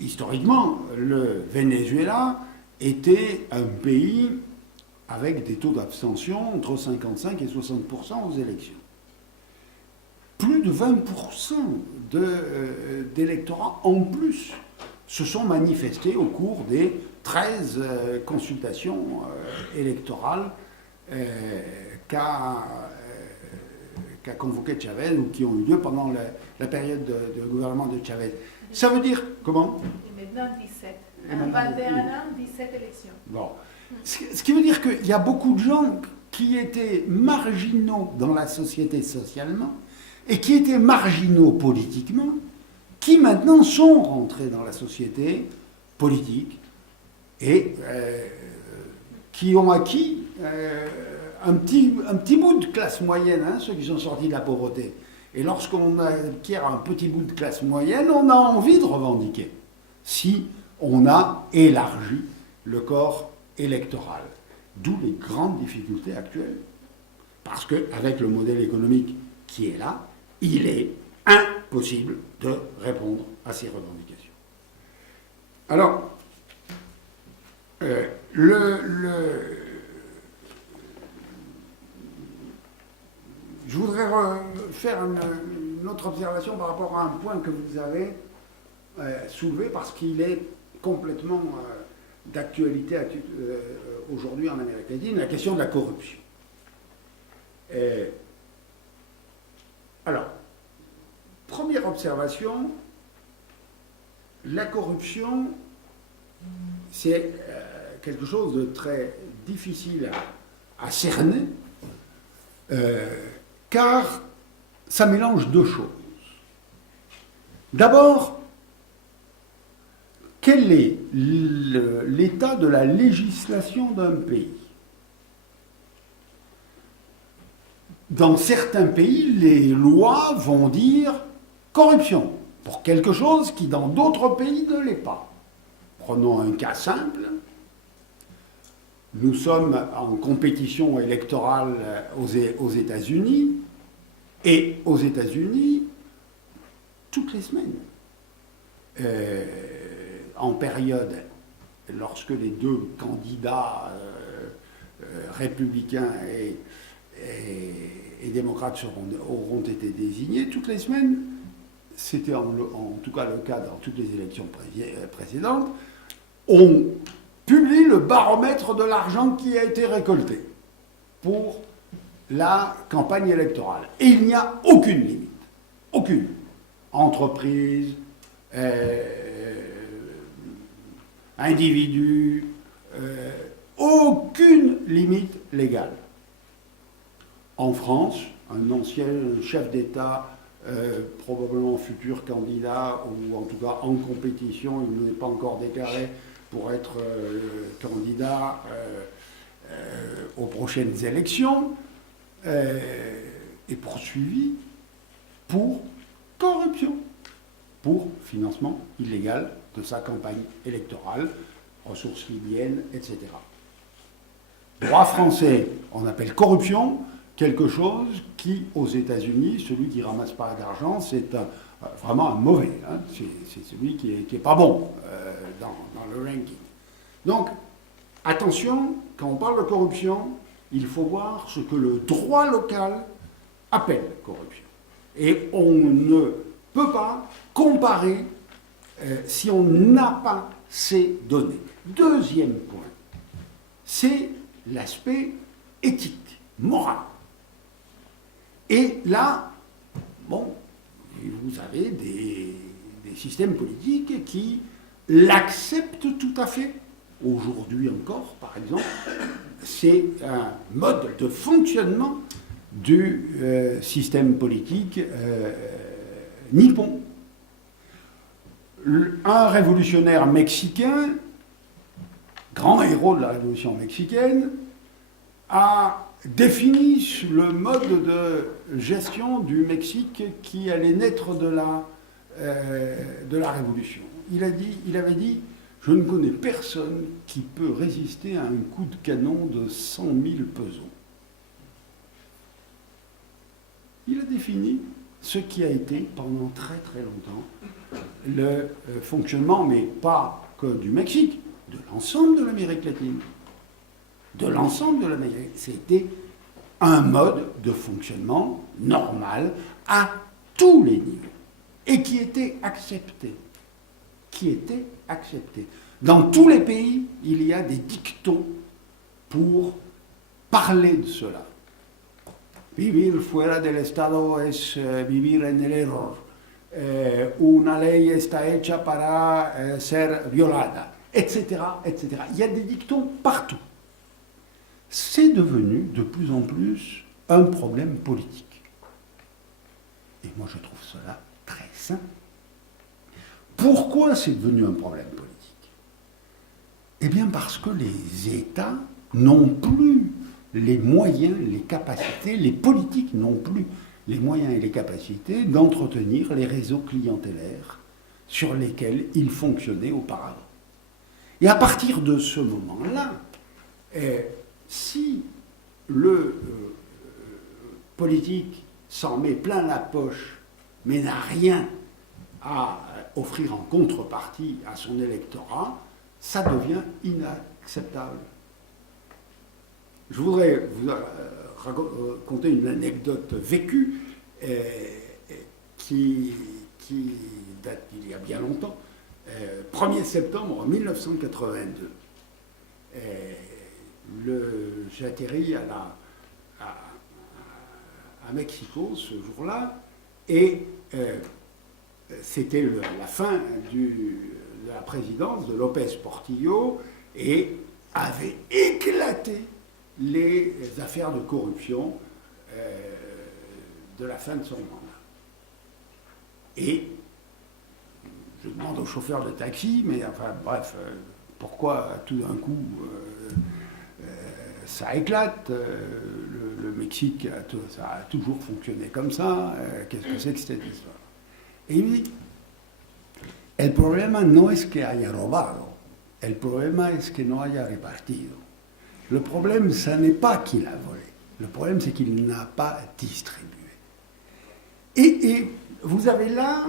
historiquement, le Venezuela était un pays avec des taux d'abstention entre 55 et 60% aux élections. Plus de 20% d'électorats en plus se sont manifestés au cours des 13 consultations électorales qu'a convoqué Chavez ou qui ont eu lieu pendant la période de gouvernement de Chavez. Ça veut dire comment? Et maintenant 17. En 21 ans, 17 élections. Bon. Ce qui veut dire qu'il y a beaucoup de gens qui étaient marginaux dans la société socialement et qui étaient marginaux politiquement, qui maintenant sont rentrés dans la société politique et qui ont acquis un petit bout de classe moyenne, hein, ceux qui sont sortis de la pauvreté. Et lorsqu'on acquiert un petit bout de classe moyenne, on a envie de revendiquer, si on a élargi le corps électoral. D'où les grandes difficultés actuelles. Parce qu'avec le modèle économique qui est là, il est impossible de répondre à ces revendications. Alors, je voudrais faire une autre observation par rapport à un point que vous avez soulevé, parce qu'il est complètement d'actualité aujourd'hui en Amérique latine, la question de la corruption. Alors, première observation, la corruption, c'est quelque chose de très difficile à cerner, car ça mélange deux choses. D'abord, quel est l'état de la législation d'un pays? Dans certains pays, les lois vont dire corruption pour quelque chose qui dans d'autres pays ne l'est pas. Prenons un cas simple. Nous sommes en compétition électorale aux États-Unis, et aux États-Unis, toutes les semaines, en période, lorsque les deux candidats républicains et démocrates auront été désignés. Toutes les semaines, c'était en tout cas le cas dans toutes les élections précédentes, on publie le baromètre de l'argent qui a été récolté pour la campagne électorale. Et il n'y a aucune limite. Aucune. Entreprise, individu, aucune limite légale. En France, un ancien chef d'État, probablement futur candidat, ou en tout cas en compétition, il n'est pas encore déclaré pour être candidat aux prochaines élections, est poursuivi pour corruption, pour financement illégal de sa campagne électorale, ressources libyennes, etc. Droit français, on appelle corruption quelque chose qui, aux États-Unis, celui qui ramasse pas d'argent, c'est vraiment un mauvais. Hein, c'est celui qui est pas bon dans le ranking. Donc, attention, quand on parle de corruption, il faut voir ce que le droit local appelle corruption. Et on ne peut pas comparer si on n'a pas ces données. Deuxième point, c'est l'aspect éthique, moral. Et là, bon, vous avez des systèmes politiques qui l'acceptent tout à fait. Aujourd'hui encore, par exemple, c'est un mode de fonctionnement du système politique nippon. Un révolutionnaire mexicain, grand héros de la révolution mexicaine, a défini le mode de gestion du Mexique qui allait naître de la révolution. Il avait dit, je ne connais personne qui peut résister à un coup de canon de 100 000 pesons. Il a défini ce qui a été pendant très très longtemps le fonctionnement, mais pas que du Mexique, de l'ensemble de l'Amérique latine. De l'ensemble de l'Amérique. C'était un mode de fonctionnement normal à tous les niveaux et qui était accepté. Dans tous les pays, il y a des dictons pour parler de cela. Vivir fuera del Estado es vivir en el error. Una ley está hecha para ser violada, etc., etc. Il y a des dictons partout. C'est devenu de plus en plus un problème politique. Et moi, je trouve cela très sain. Pourquoi c'est devenu un problème politique? Eh bien, parce que les États n'ont plus les moyens, les capacités, les politiques n'ont plus les moyens et les capacités d'entretenir les réseaux clientélaires sur lesquels ils fonctionnaient auparavant. Et à partir de ce moment-là, si le politique s'en met plein la poche, mais n'a rien à offrir en contrepartie à son électorat, ça devient inacceptable. Je voudrais vous raconter une anecdote vécue qui date d'il y a bien longtemps. 1er septembre 1982. J'atterris à Mexico ce jour-là et c'était la fin de la présidence de López Portillo et avait éclaté les affaires de corruption de la fin de son mandat. Et je demande au chauffeur de taxi, mais enfin bref, pourquoi tout d'un coup ça éclate, le Mexique, ça a toujours fonctionné comme ça, qu'est-ce que c'est que cette histoire? Et il me dit, el problema no es que haya robado, el problema es que no haya repartido. Le problème, ça n'est pas qu'il a volé, le problème c'est qu'il n'a pas distribué. Et vous avez là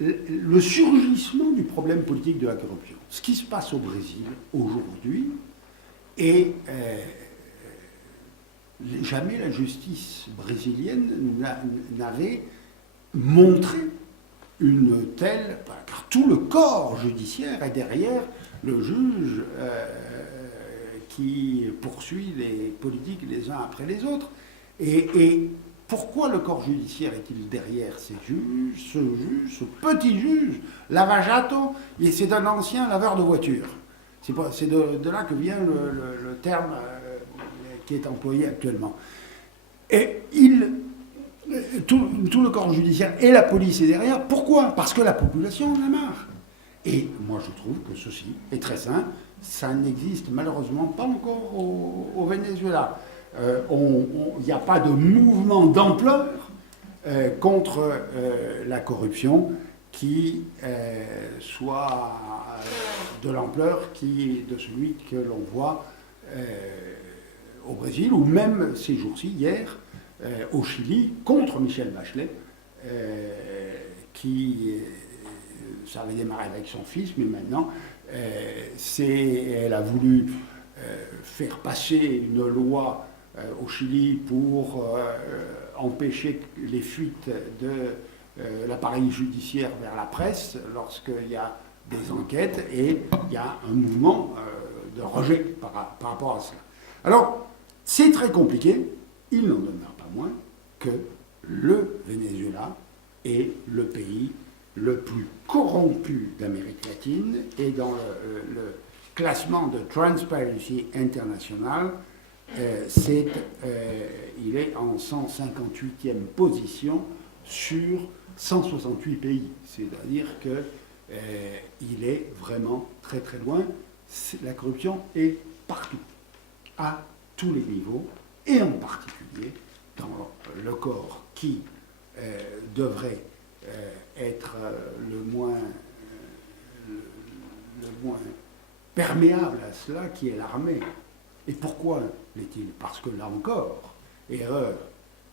le surgissement du problème politique de la corruption. Ce qui se passe au Brésil aujourd'hui, et jamais la justice brésilienne n'avait montré une telle... Car tout le corps judiciaire est derrière le juge qui poursuit les politiques les uns après les autres. Et pourquoi le corps judiciaire est-il derrière ces juges, ce petit juge, Lava-Jato? C'est un ancien laveur de voitures. C'est de là que vient le terme qui est employé actuellement. Et tout le corps judiciaire et la police est derrière. Pourquoi? Parce que la population en a marre. Et moi je trouve que ceci est très sain. Ça n'existe malheureusement pas encore au Venezuela. Il n'y a pas de mouvement d'ampleur contre la corruption qui soit de l'ampleur de celui que l'on voit au Brésil, ou même ces jours-ci, hier, au Chili, contre Michelle Bachelet, ça avait démarré avec son fils, mais maintenant, elle a voulu faire passer une loi au Chili pour empêcher les fuites de l'appareil judiciaire vers la presse lorsqu'il y a des enquêtes, et il y a un mouvement de rejet par rapport à ça. Alors, c'est très compliqué, il n'en demeure pas moins que le Venezuela est le pays le plus corrompu d'Amérique latine, et dans le classement de Transparency International, il est en 158e position sur 168 pays. C'est-à-dire qu'il est vraiment très très loin. La corruption est partout, à tous les niveaux, et en particulier dans le corps qui devrait être le moins perméable à cela, qui est l'armée. Et pourquoi l'est-il? Parce que là encore, erreur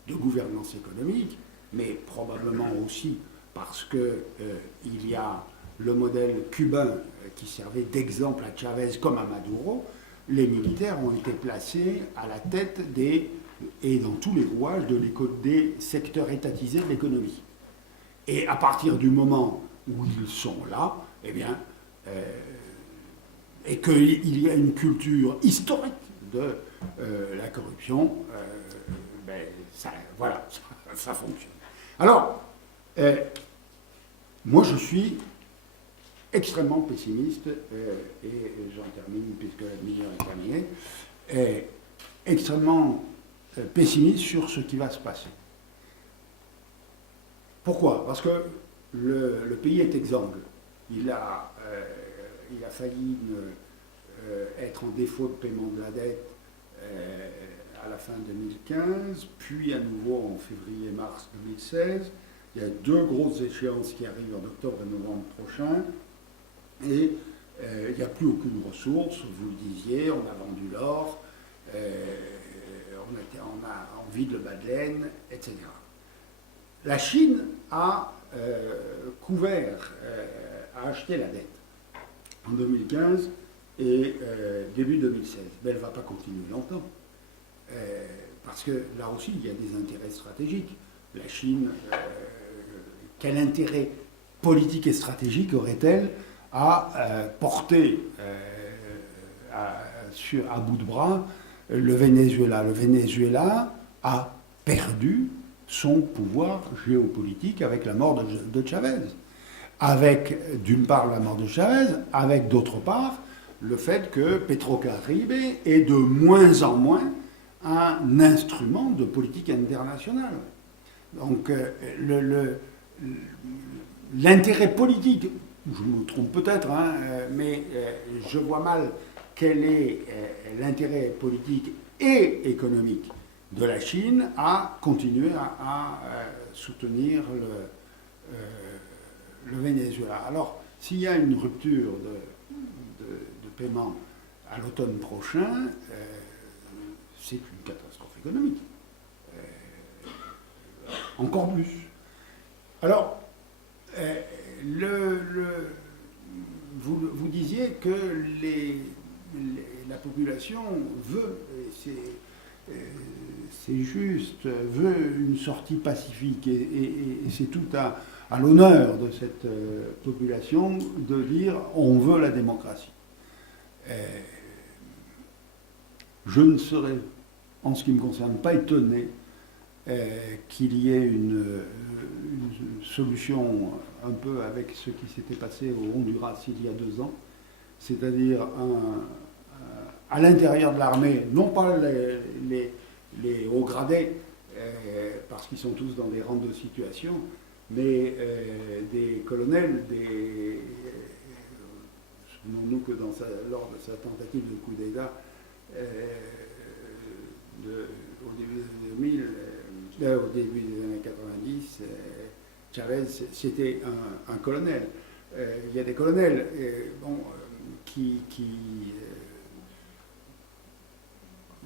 de gouvernance économique, mais probablement aussi parce qu'il y a le modèle cubain qui servait d'exemple à Chavez comme à Maduro. Les militaires ont été placés à la tête et dans tous les rouages des secteurs étatisés de l'économie. Et à partir du moment où ils sont là, eh bien, et qu'il y a une culture historique de la corruption, ça fonctionne. Alors, moi je suis extrêmement pessimiste, et j'en termine puisque la demi-heure est terminée, extrêmement pessimiste sur ce qui va se passer. Pourquoi? Parce que le pays est exsangue. Il a failli être en défaut de paiement de la dette à la fin 2015, puis à nouveau en février-mars 2016. Il y a 2 grosses échéances qui arrivent en octobre et novembre prochain, et il n'y a plus aucune ressource. Vous le disiez, on a vendu l'or, on a envie de le bas de laine, etc. La Chine a acheté la dette en 2015 et début 2016. Mais elle ne va pas continuer longtemps. Parce que là aussi, il y a des intérêts stratégiques. La Chine, quel intérêt politique et stratégique aurait-elle à porter à bout de bras le Venezuela? Le Venezuela a perdu son pouvoir géopolitique avec la mort de Chavez. Avec, d'une part, la mort de Chavez, avec, d'autre part, le fait que Petrocaribe est de moins en moins un instrument de politique internationale. Donc, l'intérêt politique, je me trompe peut-être, mais je vois mal quel est l'intérêt politique et économique de la Chine à continuer à soutenir le Venezuela. Alors, s'il y a une rupture de paiement à l'automne prochain, c'est une catastrophe économique. Encore plus. Alors, Vous disiez que la population veut, c'est juste, veut une sortie pacifique, et c'est tout à l'honneur de cette population de dire on veut la démocratie. Je ne serais, en ce qui me concerne, pas étonné qu'il y ait une solution un peu avec ce qui s'était passé au Honduras il y a 2 ans, c'est-à-dire à l'intérieur de l'armée, non pas les hauts gradés, parce qu'ils sont tous dans des rangs de situation, mais des colonels, souvenons-nous que lors de sa tentative de coup d'État, au début des années 90, Chavez, c'était un colonel. Il y a des colonels qui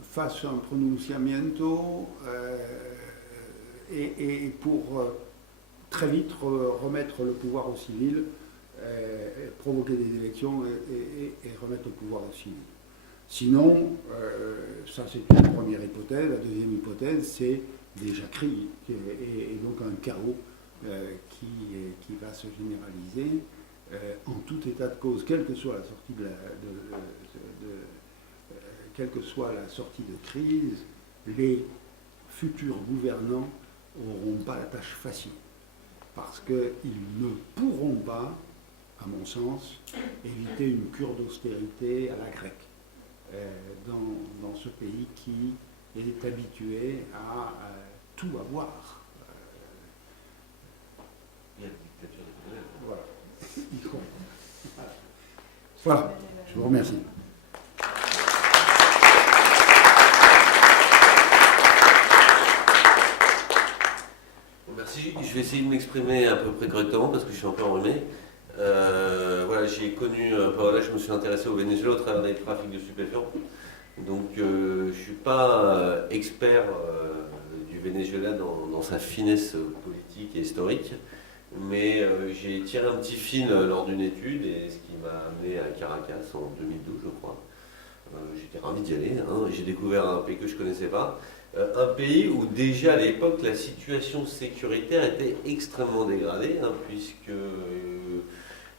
fassent un pronunciamiento et pour très vite remettre le pouvoir aux civils, provoquer des élections et remettre le pouvoir aux civils. Sinon, ça c'est une première hypothèse. La deuxième hypothèse, c'est déjà crise et donc un chaos qui va se généraliser en tout état de cause, quelle que soit la sortie quelle que soit la sortie de crise. Les futurs gouvernants n'auront pas la tâche facile parce qu'ils ne pourront pas, à mon sens, éviter une cure d'austérité à la grecque dans ce pays qui est habitué à tout avoir. Voilà. Voilà, je vous remercie. Merci, je vais essayer de m'exprimer à peu près correctement parce que je suis un peu enrhumé. Voilà, j'ai connu, là je me suis intéressé au Venezuela au travers des trafics de stupéfiants. Donc je ne suis pas expert du Venezuela dans sa finesse politique et historique, mais j'ai tiré un petit fil lors d'une étude, et ce qui m'a amené à Caracas en 2012 je crois. J'étais ravi d'y aller, hein. J'ai découvert un pays que je ne connaissais pas. Un pays où déjà à l'époque la situation sécuritaire était extrêmement dégradée, hein, puisque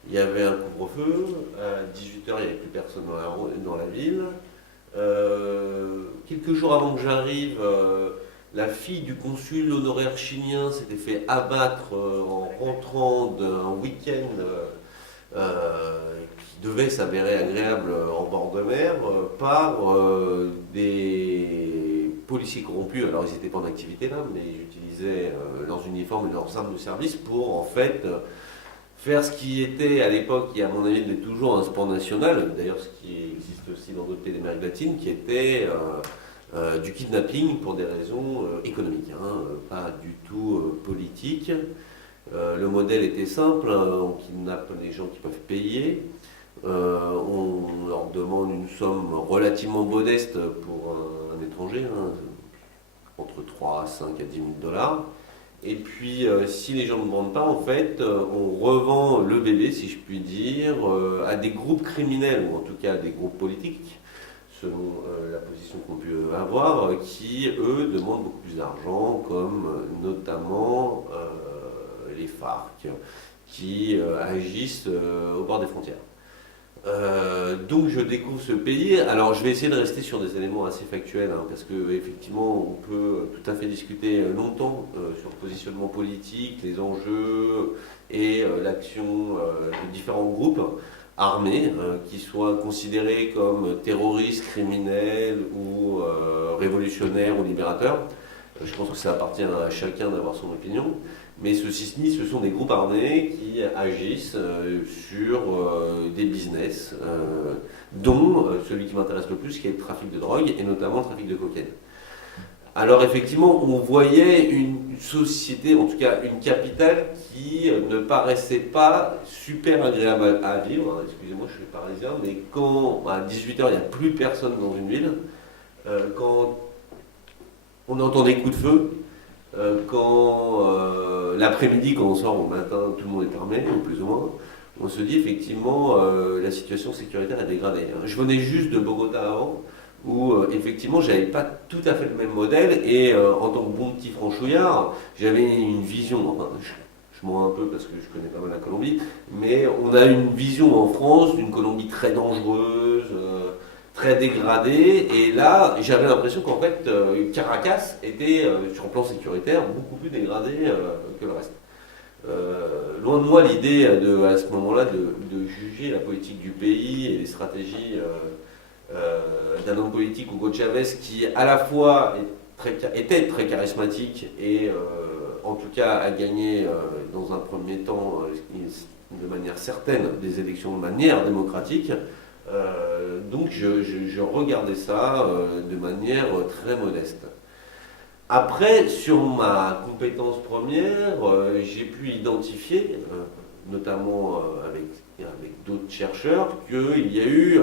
il y avait un couvre-feu, à 18h il n'y avait plus personne dans la ville. Quelques jours avant que j'arrive, la fille du consul honoraire chilien s'était fait abattre en rentrant d'un week-end qui devait s'avérer agréable en bord de mer par des policiers corrompus. Alors ils n'étaient pas en activité là, mais ils utilisaient leurs uniformes et leurs armes de service pour en fait faire ce qui était à l'époque, et à mon avis est toujours un sport national, d'ailleurs ce qui existe aussi dans d'autres pays d'Amérique latine, qui était du kidnapping pour des raisons économiques, hein, pas du tout politiques. Le modèle était simple, hein, on kidnappe les gens qui peuvent payer, on leur demande une somme relativement modeste pour un étranger, hein, entre 3 à 5 à 10 000 $. Et puis, si les gens ne demandent pas, en fait, on revend le bébé, si je puis dire, à des groupes criminels, ou en tout cas à des groupes politiques, selon la position qu'on peut avoir, qui, eux, demandent beaucoup plus d'argent, comme notamment les FARC, qui agissent au bord des frontières. Donc je découvre ce pays. Alors je vais essayer de rester sur des éléments assez factuels, hein, parce qu'effectivement on peut tout à fait discuter longtemps sur le positionnement politique, les enjeux et l'action de différents groupes armés qui soient considérés comme terroristes, criminels ou révolutionnaires ou libérateurs. Je pense que ça appartient à chacun d'avoir son opinion. Mais ceci dit, ce sont des groupes armés qui agissent sur des business, dont celui qui m'intéresse le plus, qui est le trafic de drogue, et notamment le trafic de cocaïne. Alors effectivement, on voyait une société, en tout cas une capitale, qui ne paraissait pas super agréable à vivre. Excusez-moi, je suis parisien, mais quand à 18h, il n'y a plus personne dans une ville, quand on entend des coups de feu, quand l'après-midi, quand on sort au matin, tout le monde est armé, ou plus ou moins. On se dit effectivement la situation sécuritaire est dégradée. Je venais juste de Bogota avant, où effectivement j'avais pas tout à fait le même modèle, et en tant que bon petit franchouillard, j'avais une vision, enfin, je mens un peu parce que je connais pas mal la Colombie, mais on a une vision en France d'une Colombie très dangereuse, très dégradée, et là j'avais l'impression qu'en fait Caracas était sur le plan sécuritaire beaucoup plus dégradé que le reste. Loin de moi l'idée à ce moment-là de juger la politique du pays et les stratégies d'un homme politique, Hugo Chavez, qui à la fois était très charismatique et en tout cas a gagné dans un premier temps de manière certaine des élections de manière démocratique. Donc je regardais ça de manière très modeste. Après, sur ma compétence première, j'ai pu identifier, notamment avec d'autres chercheurs, qu'il y a eu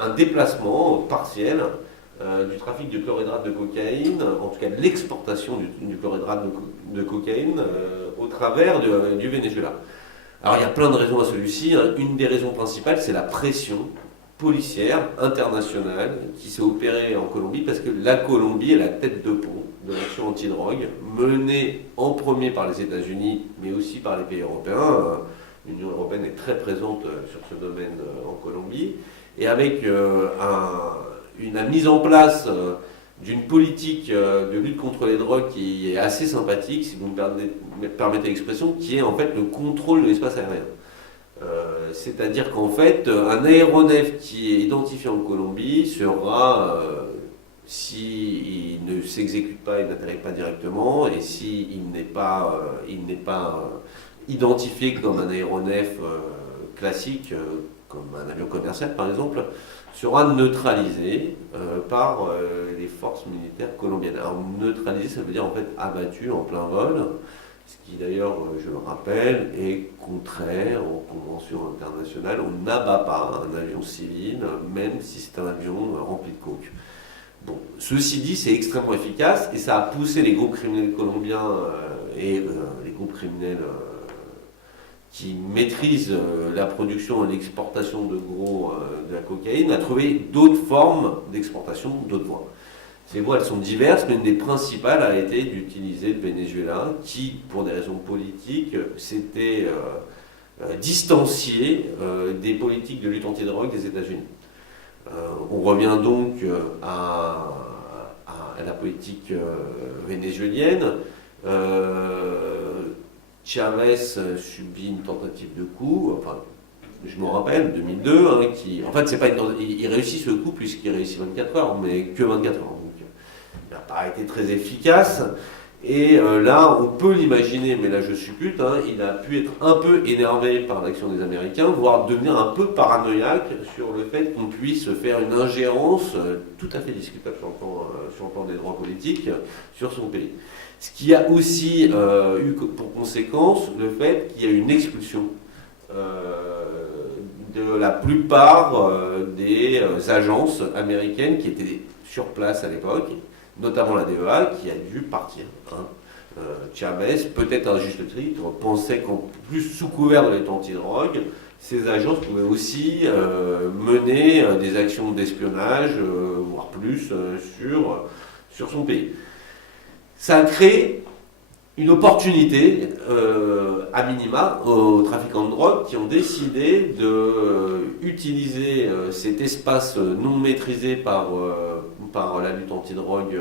un déplacement partiel du trafic de chlorhydrate de cocaïne, en tout cas de l'exportation du chlorhydrate de cocaïne au travers du Venezuela. Alors il y a plein de raisons à celui-ci. Une des raisons principales, c'est la pression policière internationale qui s'est opérée en Colombie, parce que la Colombie est la tête de pont de l'action antidrogue, menée en premier par les États-Unis, mais aussi par les pays européens. L'Union européenne est très présente sur ce domaine en Colombie, et avec la mise en place d'une politique de lutte contre les drogues qui est assez sympathique, si vous me permettez l'expression, qui est en fait le contrôle de l'espace aérien. C'est-à-dire qu'en fait, un aéronef qui est identifié en Colombie sera, s'il ne s'exécute pas, il n'atterrit pas directement, et s'il n'est pas, identifié comme un aéronef classique, comme un avion commercial par exemple, sera neutralisé par les forces militaires colombiennes. Alors neutralisé, ça veut dire en fait abattu en plein vol, ce qui d'ailleurs, je le rappelle, est contraire aux conventions internationales. On n'abat pas un avion civil, même si c'est un avion rempli de coke. Bon, ceci dit, c'est extrêmement efficace, et ça a poussé les groupes criminels colombiens et les groupes criminels qui maîtrisent la production et l'exportation de la cocaïne à trouver d'autres formes d'exportation, d'autres voies. Ces voies, elles sont diverses, mais une des principales a été d'utiliser le Venezuela, qui, pour des raisons politiques, s'était distancié des politiques de lutte antidrogue des États-Unis. On revient donc à la politique vénézuélienne. Chavez subit une tentative de coup, enfin, je me rappelle, 2002, qui, en fait, il réussit ce coup puisqu'il réussit 24 heures, mais que 24 heures. Donc, il n'a pas été très efficace. Et là, on peut l'imaginer, mais là je suppute, il a pu être un peu énervé par l'action des Américains, voire devenir un peu paranoïaque sur le fait qu'on puisse faire une ingérence tout à fait discutable sur le plan des droits politiques sur son pays. Ce qui a aussi eu pour conséquence le fait qu'il y a eu une expulsion de la plupart des agences américaines qui étaient sur place à l'époque, notamment la DEA, qui a dû partir. Chavez, peut-être à juste titre, pensait qu'en plus, sous couvert de lutte antidrogue, ces agences pouvaient aussi mener des actions d'espionnage, voire plus, sur son pays. Ça a créé une opportunité, à minima, aux trafiquants de drogue qui ont décidé d'utiliser cet espace non maîtrisé par la lutte antidrogue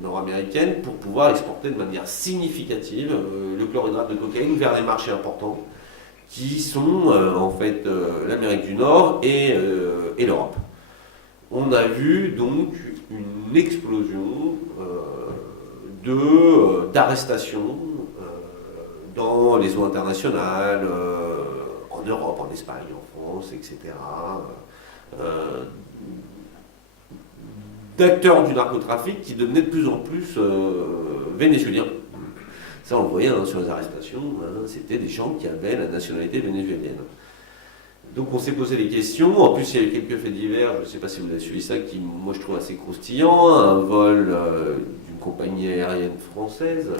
nord-américaine pour pouvoir exporter de manière significative le chlorhydrate de cocaïne vers les marchés importants qui sont en fait l'Amérique du Nord et l'Europe. On a vu donc une explosion d'arrestations dans les eaux internationales, en Europe, en Espagne, en France, etc. D'acteurs du narcotrafic qui devenaient de plus en plus vénézuéliens. Ça, on le voyait sur les arrestations, c'était des gens qui avaient la nationalité vénézuélienne. Donc on s'est posé des questions. En plus, il y a eu quelques faits divers, je ne sais pas si vous avez suivi ça, qui, moi, je trouve assez croustillant. Un vol d'une compagnie aérienne française,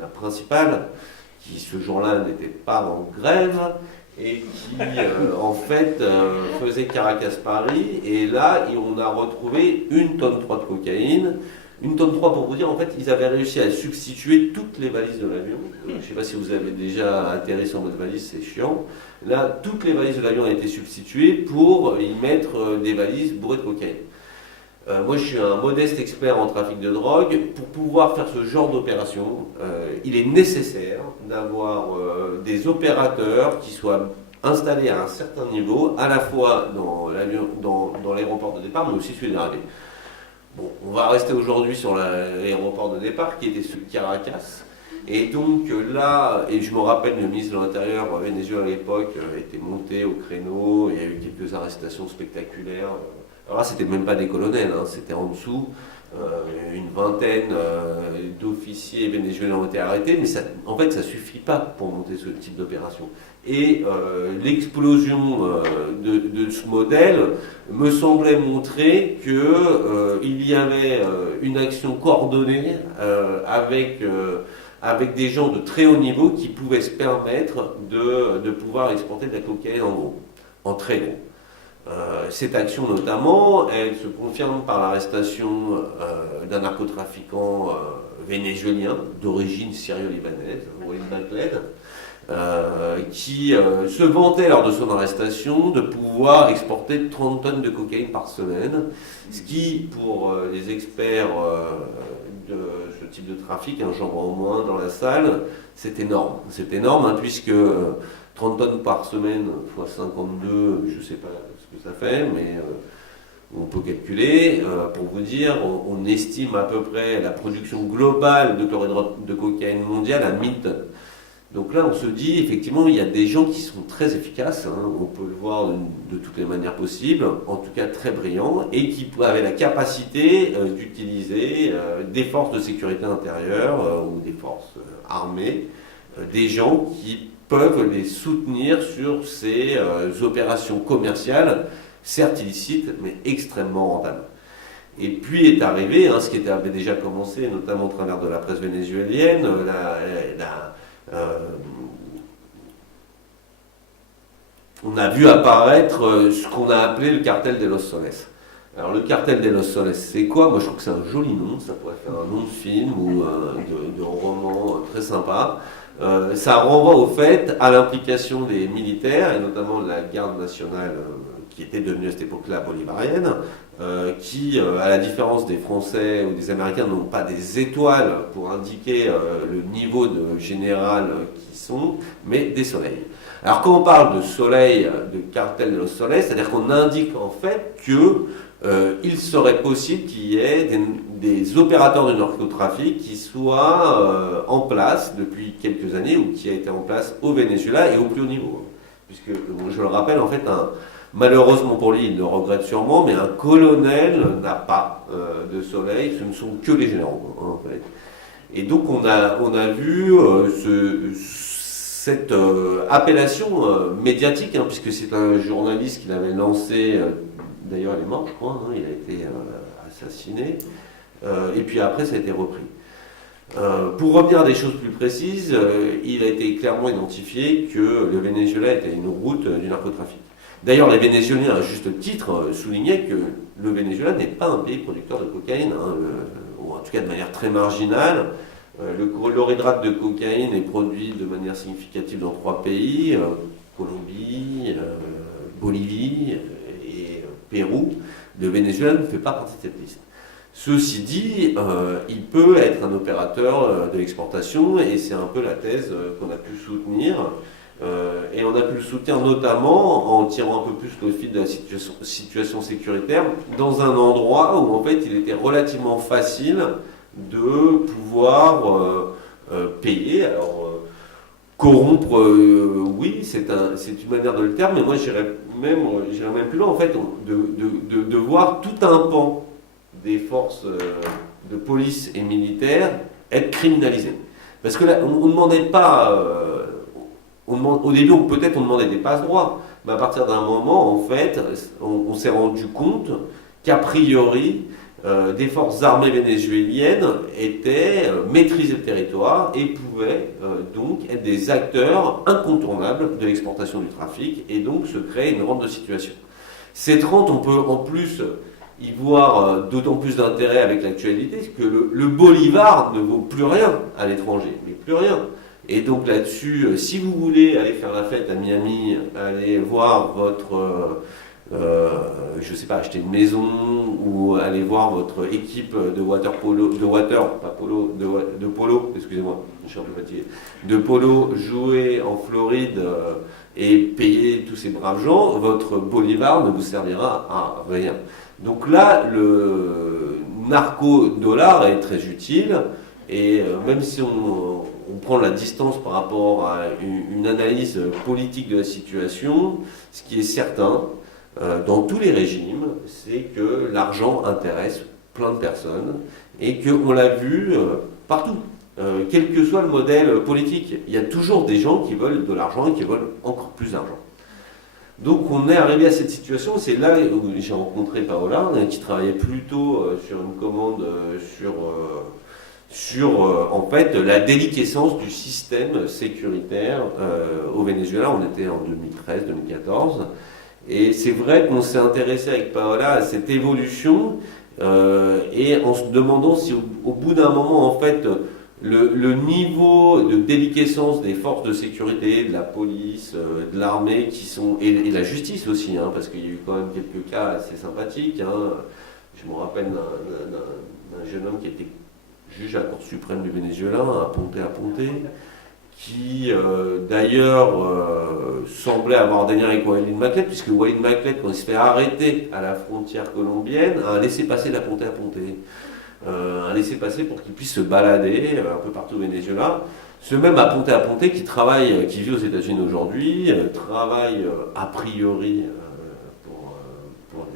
la principale, qui ce jour-là n'était pas en grève et qui en fait faisait Caracas-Paris. Et là, on a retrouvé 1,3 tonne de cocaïne. 1,3 tonne pour vous dire, en fait, ils avaient réussi à substituer toutes les valises de l'avion. Je ne sais pas si vous avez déjà atterri sur votre valise, c'est chiant. Là, toutes les valises de l'avion ont été substituées pour y mettre des valises bourrées de cocaïne. Moi, je suis un modeste expert en trafic de drogue. Pour pouvoir faire ce genre d'opération, il est nécessaire d'avoir des opérateurs qui soient installés à un certain niveau, à la fois dans l'aéroport de départ, mais aussi celui d'arrivée. Bon, on va rester aujourd'hui sur l'aéroport de départ, qui était celui de Caracas. Et donc là, et je me rappelle, le ministre de l'Intérieur vénézuélien à l'époque était monté au créneau, il y a eu quelques arrestations spectaculaires. Alors là, c'était même pas des colonels, hein, c'était en dessous. Une vingtaine d'officiers vénézuéliens ont été arrêtés, mais ça, en fait, ça suffit pas pour monter ce type d'opération. Et l'explosion de ce modèle me semblait montrer qu'il y avait une action coordonnée avec des gens de très haut niveau qui pouvaient se permettre de pouvoir exporter de la cocaïne en gros, en très gros. Cette action notamment, elle se confirme par l'arrestation d'un narcotrafiquant vénézuélien d'origine syrio-libanaise, Walid Benkled, qui se vantait lors de son arrestation de pouvoir exporter 30 tonnes de cocaïne par semaine, ce qui, pour les experts de ce type de trafic, un genre en moins dans la salle, c'est énorme. C'est énorme, hein, puisque 30 tonnes par semaine fois 52, je ne sais pas ce que ça fait, mais on peut calculer. Pour vous dire, on estime à peu près la production globale de chlorhydrate de cocaïne mondiale à 1000 tonnes. Donc là, on se dit, effectivement, il y a des gens qui sont très efficaces, hein, on peut le voir de toutes les manières possibles, en tout cas très brillants, et qui avaient la capacité d'utiliser des forces de sécurité intérieure ou des forces armées, des gens qui peuvent les soutenir sur ces opérations commerciales, certes illicites, mais extrêmement rentables. Et puis est arrivé, hein, ce qui avait déjà commencé, notamment au travers de la presse vénézuélienne, on a vu apparaître ce qu'on a appelé le cartel de Los Soles. Alors le cartel de Los Soles, c'est quoi? Moi je trouve que c'est un joli nom, ça pourrait faire un nom de film ou de roman très sympa. Ça renvoie au fait à l'implication des militaires, et notamment de la garde nationale qui était devenue à cette époque-là bolivarienne, qui, à la différence des Français ou des Américains, n'ont pas des étoiles pour indiquer le niveau de général qu'ils sont, mais des soleils. Alors quand on parle de soleil, de cartel de Los Soles, c'est-à-dire qu'on indique en fait qu'il serait possible qu'il y ait des opérateurs de narcotrafic qui soient en place depuis quelques années, ou qui a été en place au Venezuela et au plus haut niveau. Puisque, je le rappelle, en fait, malheureusement pour lui, il le regrette sûrement, mais un colonel n'a pas de soleil, ce ne sont que les généraux, en fait. Et donc on a vu cette appellation médiatique, hein, puisque c'est un journaliste qui l'avait lancé, d'ailleurs il est mort je crois, hein, il a été assassiné, et puis après ça a été repris. Pour revenir à des choses plus précises, il a été clairement identifié que le Venezuela était une route du narcotrafic. D'ailleurs, les Vénézuéliens, à juste titre, soulignaient que le Venezuela n'est pas un pays producteur de cocaïne, hein, ou en tout cas de manière très marginale. Le chlorhydrate de cocaïne est produit de manière significative dans 3 pays, Colombie, Bolivie et Pérou. Le Venezuela ne fait pas partie de cette liste. Ceci dit, il peut être un opérateur de l'exportation, et c'est un peu la thèse qu'on a pu soutenir. Et on a pu le soutenir notamment en tirant un peu plus le fil de la situation sécuritaire dans un endroit où en fait il était relativement facile de pouvoir payer. Alors corrompre, oui, c'est une manière de le terme, mais moi j'irais même plus loin en fait, de voir tout un pan des forces de police et militaires être criminalisées. Parce que là, on ne demandait pas... au début, peut-être on demandait des passe-droits, mais à partir d'un moment, en fait, on s'est rendu compte qu'a priori, des forces armées vénézuéliennes maîtrisaient le territoire et pouvaient donc être des acteurs incontournables de l'exportation du trafic et donc se créer une rente de situation. Cette rente, on peut en plus y voir d'autant plus d'intérêt avec l'actualité que le bolivar ne vaut plus rien à l'étranger, mais plus rien. Et donc là-dessus, si vous voulez aller faire la fête à Miami, aller voir votre, je sais pas, acheter une maison ou aller voir votre équipe de polo, excusez-moi, je suis un peu fatigué, de polo jouer en Floride et payer tous ces braves gens, votre bolivar ne vous servira à rien. Donc là, le narco-dollar est très utile et même si on prend la distance par rapport à une analyse politique de la situation, ce qui est certain, dans tous les régimes, c'est que l'argent intéresse plein de personnes et qu'on l'a vu partout. Quel que soit le modèle politique, il y a toujours des gens qui veulent de l'argent et qui veulent encore plus d'argent. Donc on est arrivé à cette situation, c'est là où j'ai rencontré Paola, qui travaillait plutôt sur une commande sur en fait la déliquescence du système sécuritaire au Venezuela. On était en 2013-2014. Et c'est vrai qu'on s'est intéressé avec Paola à cette évolution et en se demandant si au bout d'un moment, en fait, le niveau de déliquescence des forces de sécurité, de la police, de l'armée, et la justice aussi, hein, parce qu'il y a eu quand même quelques cas assez sympathiques. Hein. Je me rappelle d'un jeune homme qui était juge à la Cour suprême du Venezuela, à Ponte, qui d'ailleurs semblait avoir des liens avec Walid Maclet, puisque Walid Maclet, quand il se fait arrêter à la frontière colombienne, a laissé passer la Ponte, a laissé passer pour qu'il puisse se balader un peu partout au Venezuela. Ce même à Ponte, qui vit aux États-Unis aujourd'hui, travaille a priori pour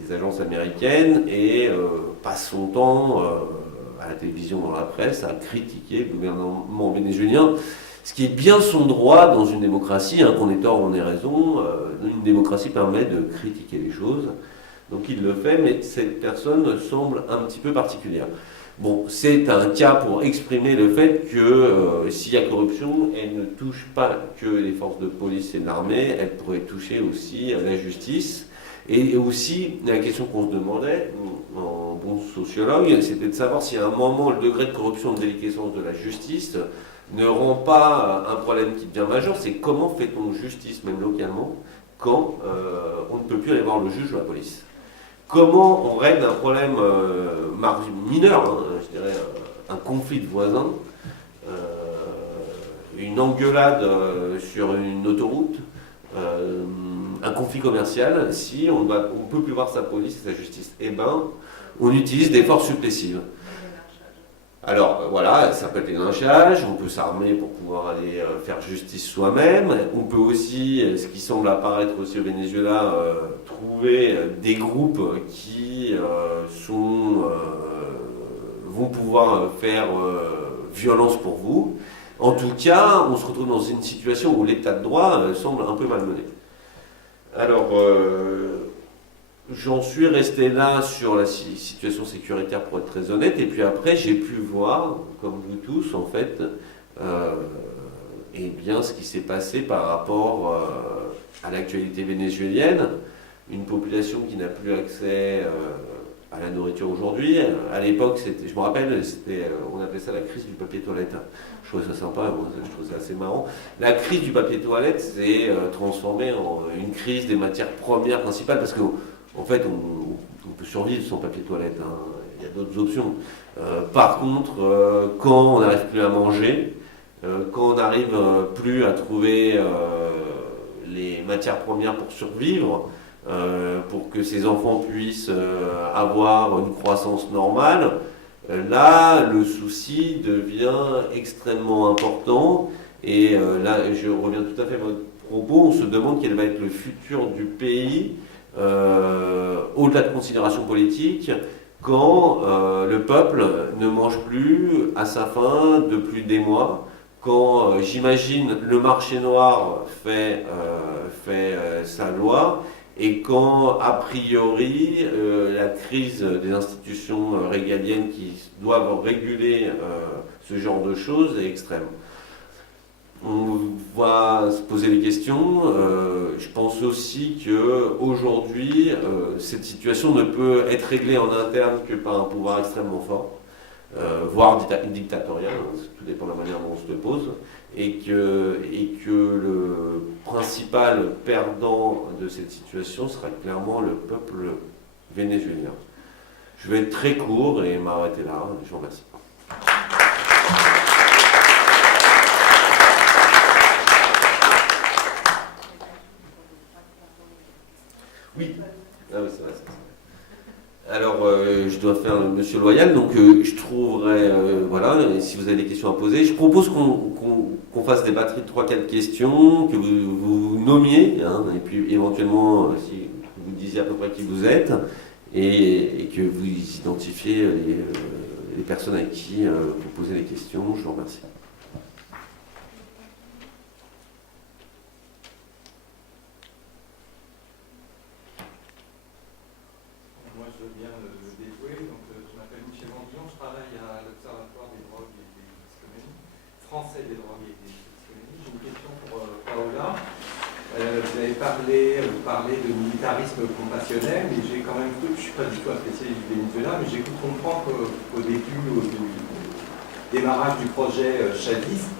des agences américaines et passe son temps à la télévision, dans la presse, à critiquer le gouvernement vénézuélien, ce qui est bien son droit dans une démocratie, hein, qu'on ait tort ou on ait raison. Une démocratie permet de critiquer les choses, donc il le fait, mais cette personne semble un petit peu particulière. Bon, c'est un cas pour exprimer le fait que s'il y a corruption, elle ne touche pas que les forces de police et de l'armée, elle pourrait toucher aussi la justice. Et aussi, la question qu'on se demandait, en bon sociologue, c'était de savoir si à un moment le degré de corruption, de déliquescence de la justice ne rend pas un problème qui devient majeur, c'est comment fait-on justice, même localement, quand on ne peut plus aller voir le juge ou la police. Comment on règle un problème mineur, hein, je dirais un conflit de voisins, une engueulade sur une autoroute, un conflit commercial, si on ne peut plus voir sa police et sa justice. Eh bien, on utilise des forces supplétives. Alors voilà, ça peut être les lynchages, on peut s'armer pour pouvoir aller faire justice soi-même. On peut aussi, ce qui semble apparaître aussi au Venezuela, trouver des groupes qui vont pouvoir faire violence pour vous. En tout cas, on se retrouve dans une situation où l'état de droit semble un peu malmené. Alors, j'en suis resté là sur la situation sécuritaire pour être très honnête, et puis après j'ai pu voir, comme vous tous en fait, eh bien, ce qui s'est passé par rapport à l'actualité vénézuélienne, une population qui n'a plus accès à la nourriture aujourd'hui. À l'époque, je me rappelle, on appelait ça la crise du papier toilette. Je trouvais ça sympa, je trouvais ça assez marrant. La crise du papier toilette s'est transformée en une crise des matières premières principales, parce que en fait, on peut survivre sans papier toilette, hein. Il y a d'autres options. Par contre, quand on n'arrive plus à manger, quand on n'arrive plus à trouver les matières premières pour survivre, pour que ces enfants puissent avoir une croissance normale, là, le souci devient extrêmement important. Et là, je reviens tout à fait à votre propos, on se demande quel va être le futur du pays, au-delà de considérations politiques, quand le peuple ne mange plus à sa faim depuis des mois, quand j'imagine le marché noir fait sa loi, et quand, a priori, la crise des institutions régaliennes qui doivent réguler ce genre de choses est extrême. On va se poser des questions. Je pense aussi qu'aujourd'hui, cette situation ne peut être réglée en interne que par un pouvoir extrêmement fort, voire dictatorial, hein, tout dépend de la manière dont on se le pose, et que le principal perdant de cette situation sera clairement le peuple vénézuélien. Je vais être très court et m'arrêter là. Je vous remercie. Oui, ah oui, c'est vrai. Alors, je dois faire le monsieur loyal, donc je trouverai, voilà, si vous avez des questions à poser, je propose qu'on fasse des batteries de 3-4 questions, que vous nommiez, hein, et puis éventuellement, si vous disiez à peu près qui vous êtes, et que vous identifiez les personnes à qui vous posez les questions. Je vous remercie. Français des drogues et des toxicomanies. J'ai une question pour Paola. Vous parlez de militarisme compassionnel, mais j'ai quand même cru, je ne suis pas du tout un spécialiste du Venezuela, mais j'ai cru comprendre qu'au début, au démarrage du projet chaviste,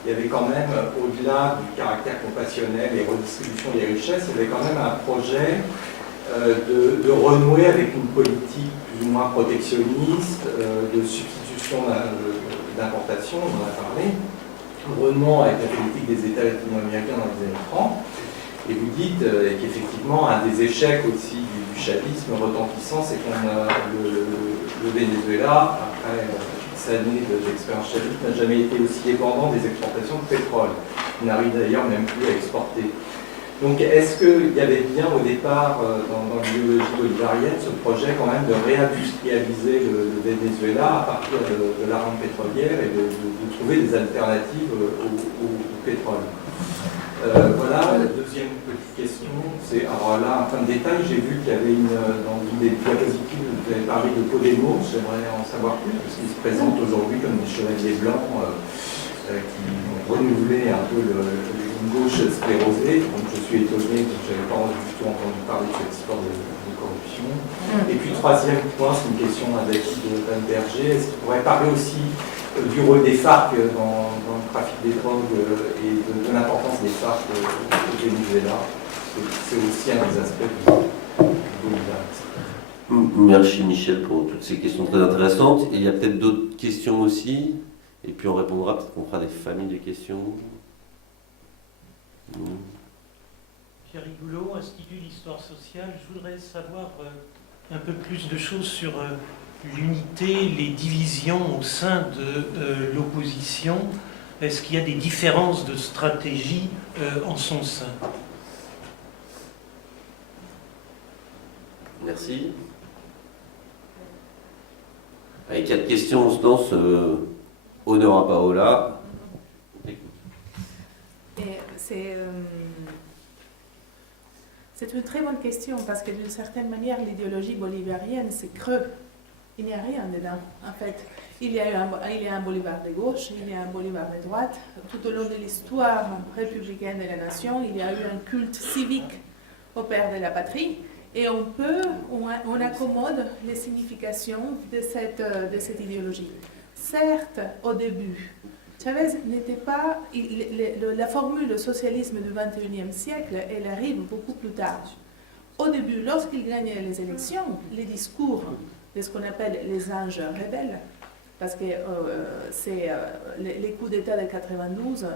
il y avait quand même, au-delà du caractère compassionnel et redistribution des richesses, il y avait quand même un projet de renouer avec une politique plus ou moins protectionniste, de substitution d'importation, on en a parlé, renouement avec la politique des États latino-américains dans les années 30, et vous dites qu'effectivement un des échecs aussi du chavisme retentissant, c'est qu'on a le Venezuela, après X années d'expérience chaviste, n'a jamais été aussi dépendant des exportations de pétrole. Il n'arrive d'ailleurs même plus à exporter. Donc est-ce qu'il y avait bien au départ dans l'idéologie bolivarienne ce projet quand même de réindustrialiser le Venezuela à partir de la rente pétrolière et de trouver des alternatives au pétrole? Voilà, la deuxième petite question, c'est, alors là, en fin de détail, j'ai vu qu'il y avait dans une des diapositives, vous avez parlé de Podemos, j'aimerais en savoir plus, parce qu'ils se présentent aujourd'hui comme des chevaliers blancs qui ont renouvelé un peu une gauche sclérosée, donc je suis étonné que je n'avais pas du tout entendu parler de cette histoire de corruption. Et puis troisième point, c'est une question à David Van Berger, est-ce qu'il pourrait parler aussi du rôle des FARC dans le trafic des drogues et de l'importance des FARC au Venezuela? C'est aussi un des aspects du bolivarianisme. Merci Michel pour toutes ces questions très intéressantes. Et il y a peut-être d'autres questions aussi, et puis on répondra, peut-être qu'on fera des familles de questions. Pierre Rigoulot, Institut d'Histoire Sociale. Je voudrais savoir un peu plus de choses sur l'unité, les divisions au sein de l'opposition. Est-ce qu'il y a des différences de stratégie en son sein? Merci. Avec 4 questions, on se lance. Honneur à Paola. C'est une très bonne question parce que d'une certaine manière, l'idéologie bolivarienne, c'est creux. Il n'y a rien dedans. En fait, il y a un Bolivar de gauche, il y a un Bolivar de droite. Tout au long de l'histoire républicaine de la nation, il y a eu un culte civique au père de la patrie. Et on accommode les significations de cette idéologie. Certes, au début, Chavez n'était pas... la formule socialisme du XXIe siècle, elle arrive beaucoup plus tard. Au début, lorsqu'il gagnait les élections, les discours de ce qu'on appelle les anges rebelles, parce que c'est les coups d'État de 92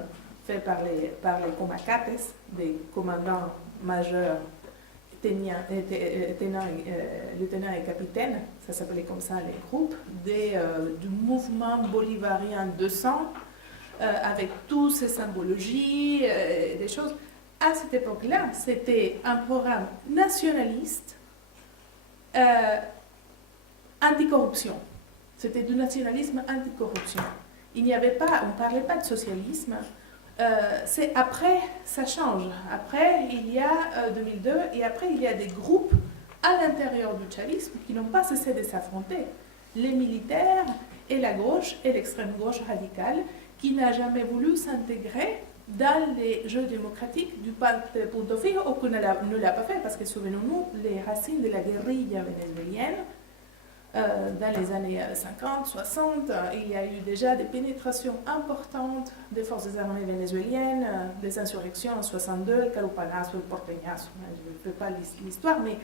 faits par les comacates, des commandants majeurs, lieutenant et capitaine, ça s'appelait comme ça les groupes, du mouvement bolivarien de sang, avec toutes ces symbologies, des choses. À cette époque-là, c'était un programme nationaliste anticorruption. C'était du nationalisme anticorruption. On ne parlait pas de socialisme, c'est après, ça change. Après, il y a 2002, et après, il y a des groupes à l'intérieur du chavisme qui n'ont pas cessé de s'affronter. Les militaires et la gauche et l'extrême gauche radicale qui n'a jamais voulu s'intégrer dans les jeux démocratiques du pacte Punto Fijo, ou qui ne l'a pas fait, parce que souvenons-nous, les racines de la guérilla vénézuélienne, dans les années 50, 60, il y a eu déjà des pénétrations importantes des forces armées vénézuéliennes, des insurrections en 62, le Calupanazo, le Porteñazo, je ne fais pas l'histoire, mais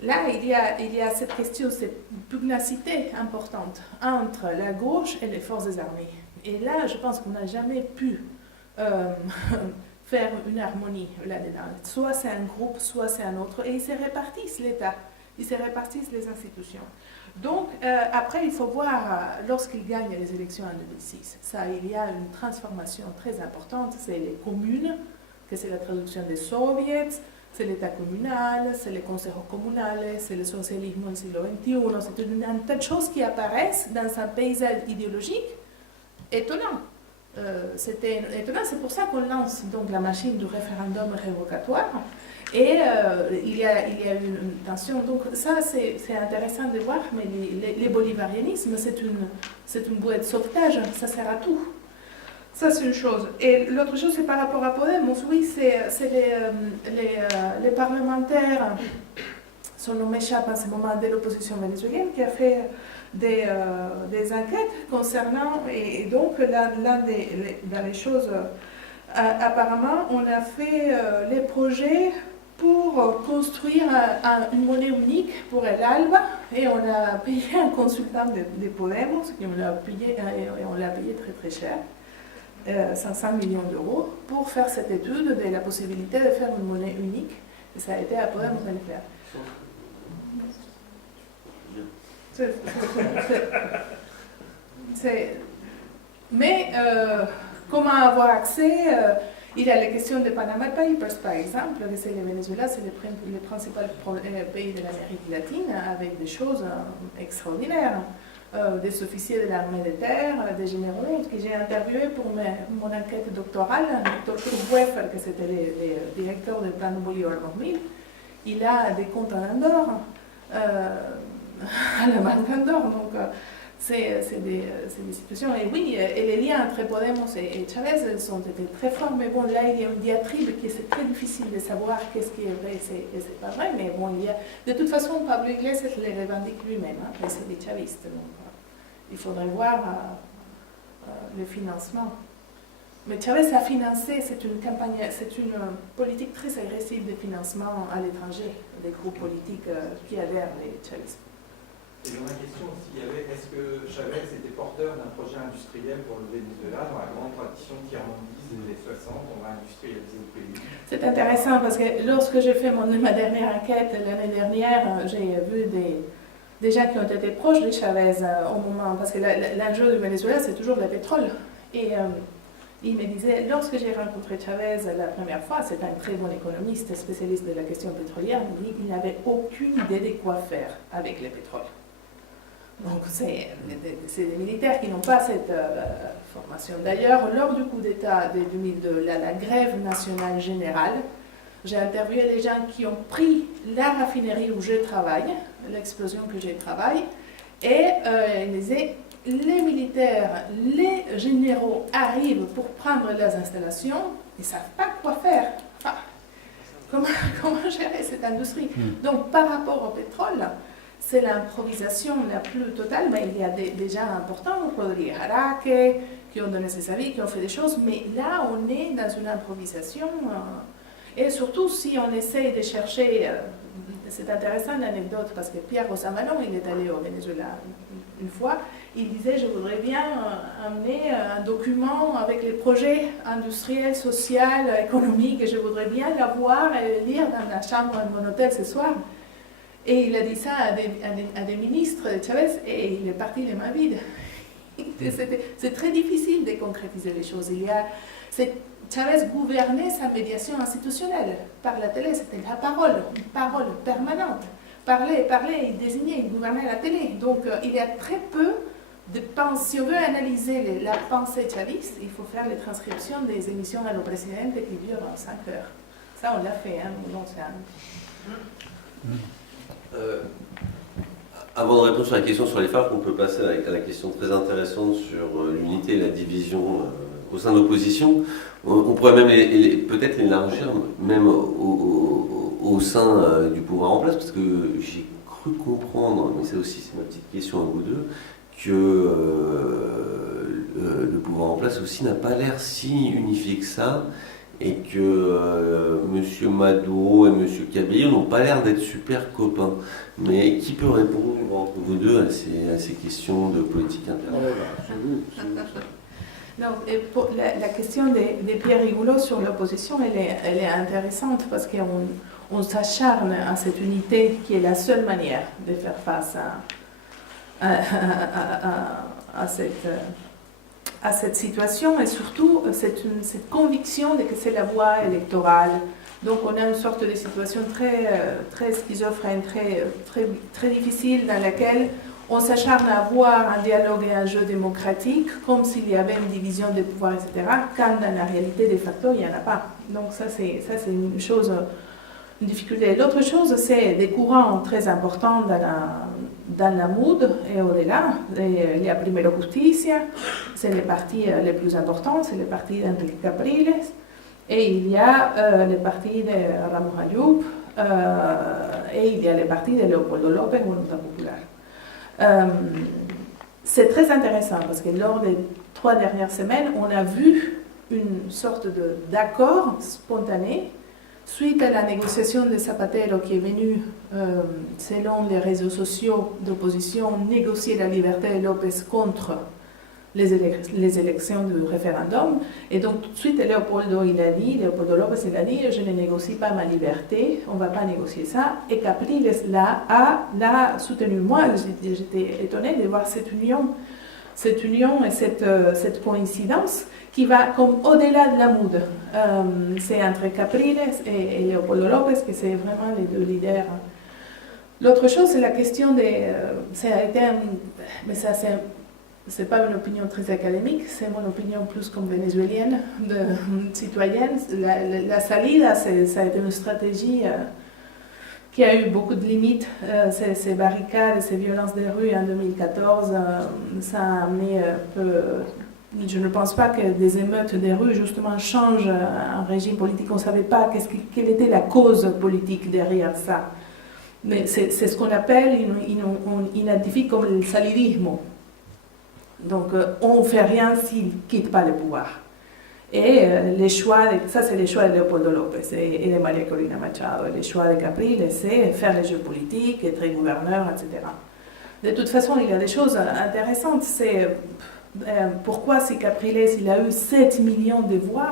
là, il y a cette question, cette pugnacité importante entre la gauche et les forces armées. Et là, je pense qu'on n'a jamais pu faire une harmonie là-dedans. Soit c'est un groupe, soit c'est un autre. Et ils se répartissent l'État, ils se répartissent les institutions. Donc, après, il faut voir, lorsqu'ils gagnent les élections en 2006, ça, il y a une transformation très importante. C'est les communes, que c'est la traduction des soviets, c'est l'État communal, c'est les consejos comunales, c'est le socialisme du siècle XXI. C'est un tas de choses qui apparaissent dans un paysage idéologique étonnant. C'était étonnant, c'est pour ça qu'on lance donc la machine du référendum révocatoire. Et il y a eu une tension. Donc ça, c'est intéressant de voir, mais les bolivarianismes, c'est une bouée de sauvetage, ça sert à tout. Ça, c'est une chose. Et l'autre chose, c'est par rapport à Podemos. Oui, c'est les parlementaires sont nommés chefs en ce moment de l'opposition vénézuélienne qui a fait des enquêtes concernant, et donc dans les choses, apparemment, on a fait les projets pour construire une monnaie unique pour El Alba, et on a payé un consultant de Podemos, et on l'a payé très très cher, 500 millions d'euros, pour faire cette étude de la possibilité de faire une monnaie unique, et ça a été à Podemos de le faire. Mais comment avoir accès, il y a les questions des Panama Papers, par exemple, que c'est le Venezuela, c'est le principal pays de l'Amérique latine, avec des choses extraordinaires. Des officiers de l'armée de terre, des généraux que j'ai interviewés pour mon enquête doctorale, Dr. Kurt Weffer, que c'était le directeur du plan Bolívar 2000, il a des comptes en Andorre, à la Banque d'Andorre, donc c'est des situations. Et oui, et les liens entre Podemos et Chavez ont été très forts, mais bon, là il y a une diatribe qui c'est très difficile de savoir qu'est-ce qui est vrai et c'est pas vrai, mais bon, il y a, de toute façon, Pablo Iglesias les revendique lui-même, hein, c'est des chavistes, donc il faudrait voir le financement. Mais Chavez a financé, c'est une politique très agressive de financement à l'étranger, des groupes politiques qui adhèrent les chavistes. Et dans ma question aussi, est-ce que Chavez était porteur d'un projet industriel pour le Venezuela dans la grande tradition tiers-mondiste des années 60, on va industrialiser le pays? C'est intéressant parce que lorsque j'ai fait ma dernière enquête l'année dernière, j'ai vu des gens qui ont été proches de Chavez au moment, parce que l'enjeu du Venezuela c'est toujours le pétrole. Et il me disait, lorsque j'ai rencontré Chavez la première fois, c'est un très bon économiste, spécialiste de la question pétrolière, il me dit qu'il n'avait aucune idée de quoi faire avec le pétrole. Donc c'est des militaires qui n'ont pas cette formation. D'ailleurs, lors du coup d'État de 2002, la grève nationale générale, j'ai interviewé les gens qui ont pris la raffinerie où je travaille, l'explosion que je travaille, et ils disaient, les militaires, les généraux arrivent pour prendre les installations, ils ne savent pas quoi faire. Enfin, comment gérer cette industrie? Donc par rapport au pétrole, c'est l'improvisation la plus totale, mais il y a des gens importants, Rodrigo Araque, qui ont donné ses avis, qui ont fait des choses, mais là on est dans une improvisation, et surtout si on essaie de chercher, c'est intéressant l'anecdote, parce que Pierre Rosanvallon, il est allé au Venezuela une fois, il disait, je voudrais bien amener un document avec les projets industriels, sociaux, économiques, et je voudrais bien l'avoir et le lire dans la chambre de mon hôtel ce soir. Et il a dit ça à des ministres de Chavez, et il est parti les mains vides. C'est très difficile de concrétiser les choses. Chavez gouvernait sa médiation institutionnelle par la télé, c'était la parole, une parole permanente. Parler, il désignait, il gouvernait la télé. Donc il y a très peu si on veut analyser la pensée chaviste, il faut faire les transcriptions des émissions à lo Presidente qui durent 5 heures. Ça, on l'a fait, hein, non, Avant de répondre sur la question sur les FARC, on peut passer à la question très intéressante sur l'unité et la division au sein de l'opposition. On pourrait même peut-être l'élargir même au sein du pouvoir en place, parce que j'ai cru comprendre, mais ça aussi c'est ma petite question à vous deux, que le pouvoir en place aussi n'a pas l'air si unifié que ça, et que M. Maduro et M. Cabello n'ont pas l'air d'être super copains. Mais qui peut répondre entre vous deux à ces questions de politique interne? Non, et pour la question de Pierre Rigoulo sur l'opposition, elle est intéressante parce qu'on s'acharne à cette unité qui est la seule manière de faire face à cette situation, et surtout cette conviction de que c'est la voie électorale. Donc on a une sorte de situation très schizophrène, très difficile, dans laquelle on s'acharne à avoir un dialogue et un jeu démocratique, comme s'il y avait une division des pouvoirs, etc., quand dans la réalité, de facto, il n'y en a pas. Donc ça, c'est une chose, une difficulté. L'autre chose, c'est des courants très importants dans la mood et au-delà. Il y a Primero Justicia, c'est les partis les plus importants, c'est les partis d'Enrique Capriles, et il y a les partis de Ramos Ayub, et il y a les partis de Leopoldo López, Voluntad Popular. C'est très intéressant parce que lors des 3 dernières semaines, on a vu une sorte d'accord spontané suite à la négociation de Zapatero qui est venu, selon les réseaux sociaux d'opposition, négocier la liberté de López contre les élections du référendum. Et donc tout de suite, Leopoldo López il a dit, je ne négocie pas ma liberté, on ne va pas négocier ça. Et Capriles l'a soutenu. Moi, j'étais étonnée de voir cette union et cette coïncidence qui va comme au-delà de la mood. C'est entre Capriles et Leopoldo López que c'est vraiment les deux leaders. L'autre chose, c'est la question ça a été mais ça c'est pas une opinion très académique, c'est mon opinion plus comme vénézuélienne, citoyenne. La salida, ça a été une stratégie qui a eu beaucoup de limites. Ces barricades, ces violences des rues en 2014, ça a amené un peu... Je ne pense pas que des émeutes des rues, justement, changent un régime politique. On ne savait pas quelle était la cause politique derrière ça. Mais c'est ce qu'on appelle, on identifie comme le salidismo. Donc, on ne fait rien s'il ne quitte pas le pouvoir. Et les choix, ça c'est les choix de Leopoldo López et de María Corina Machado. Et les choix de Capriles, c'est faire les jeux politiques, être gouverneur, etc. De toute façon, il y a des choses intéressantes. C'est pourquoi si Capriles il a eu 7 millions de voix,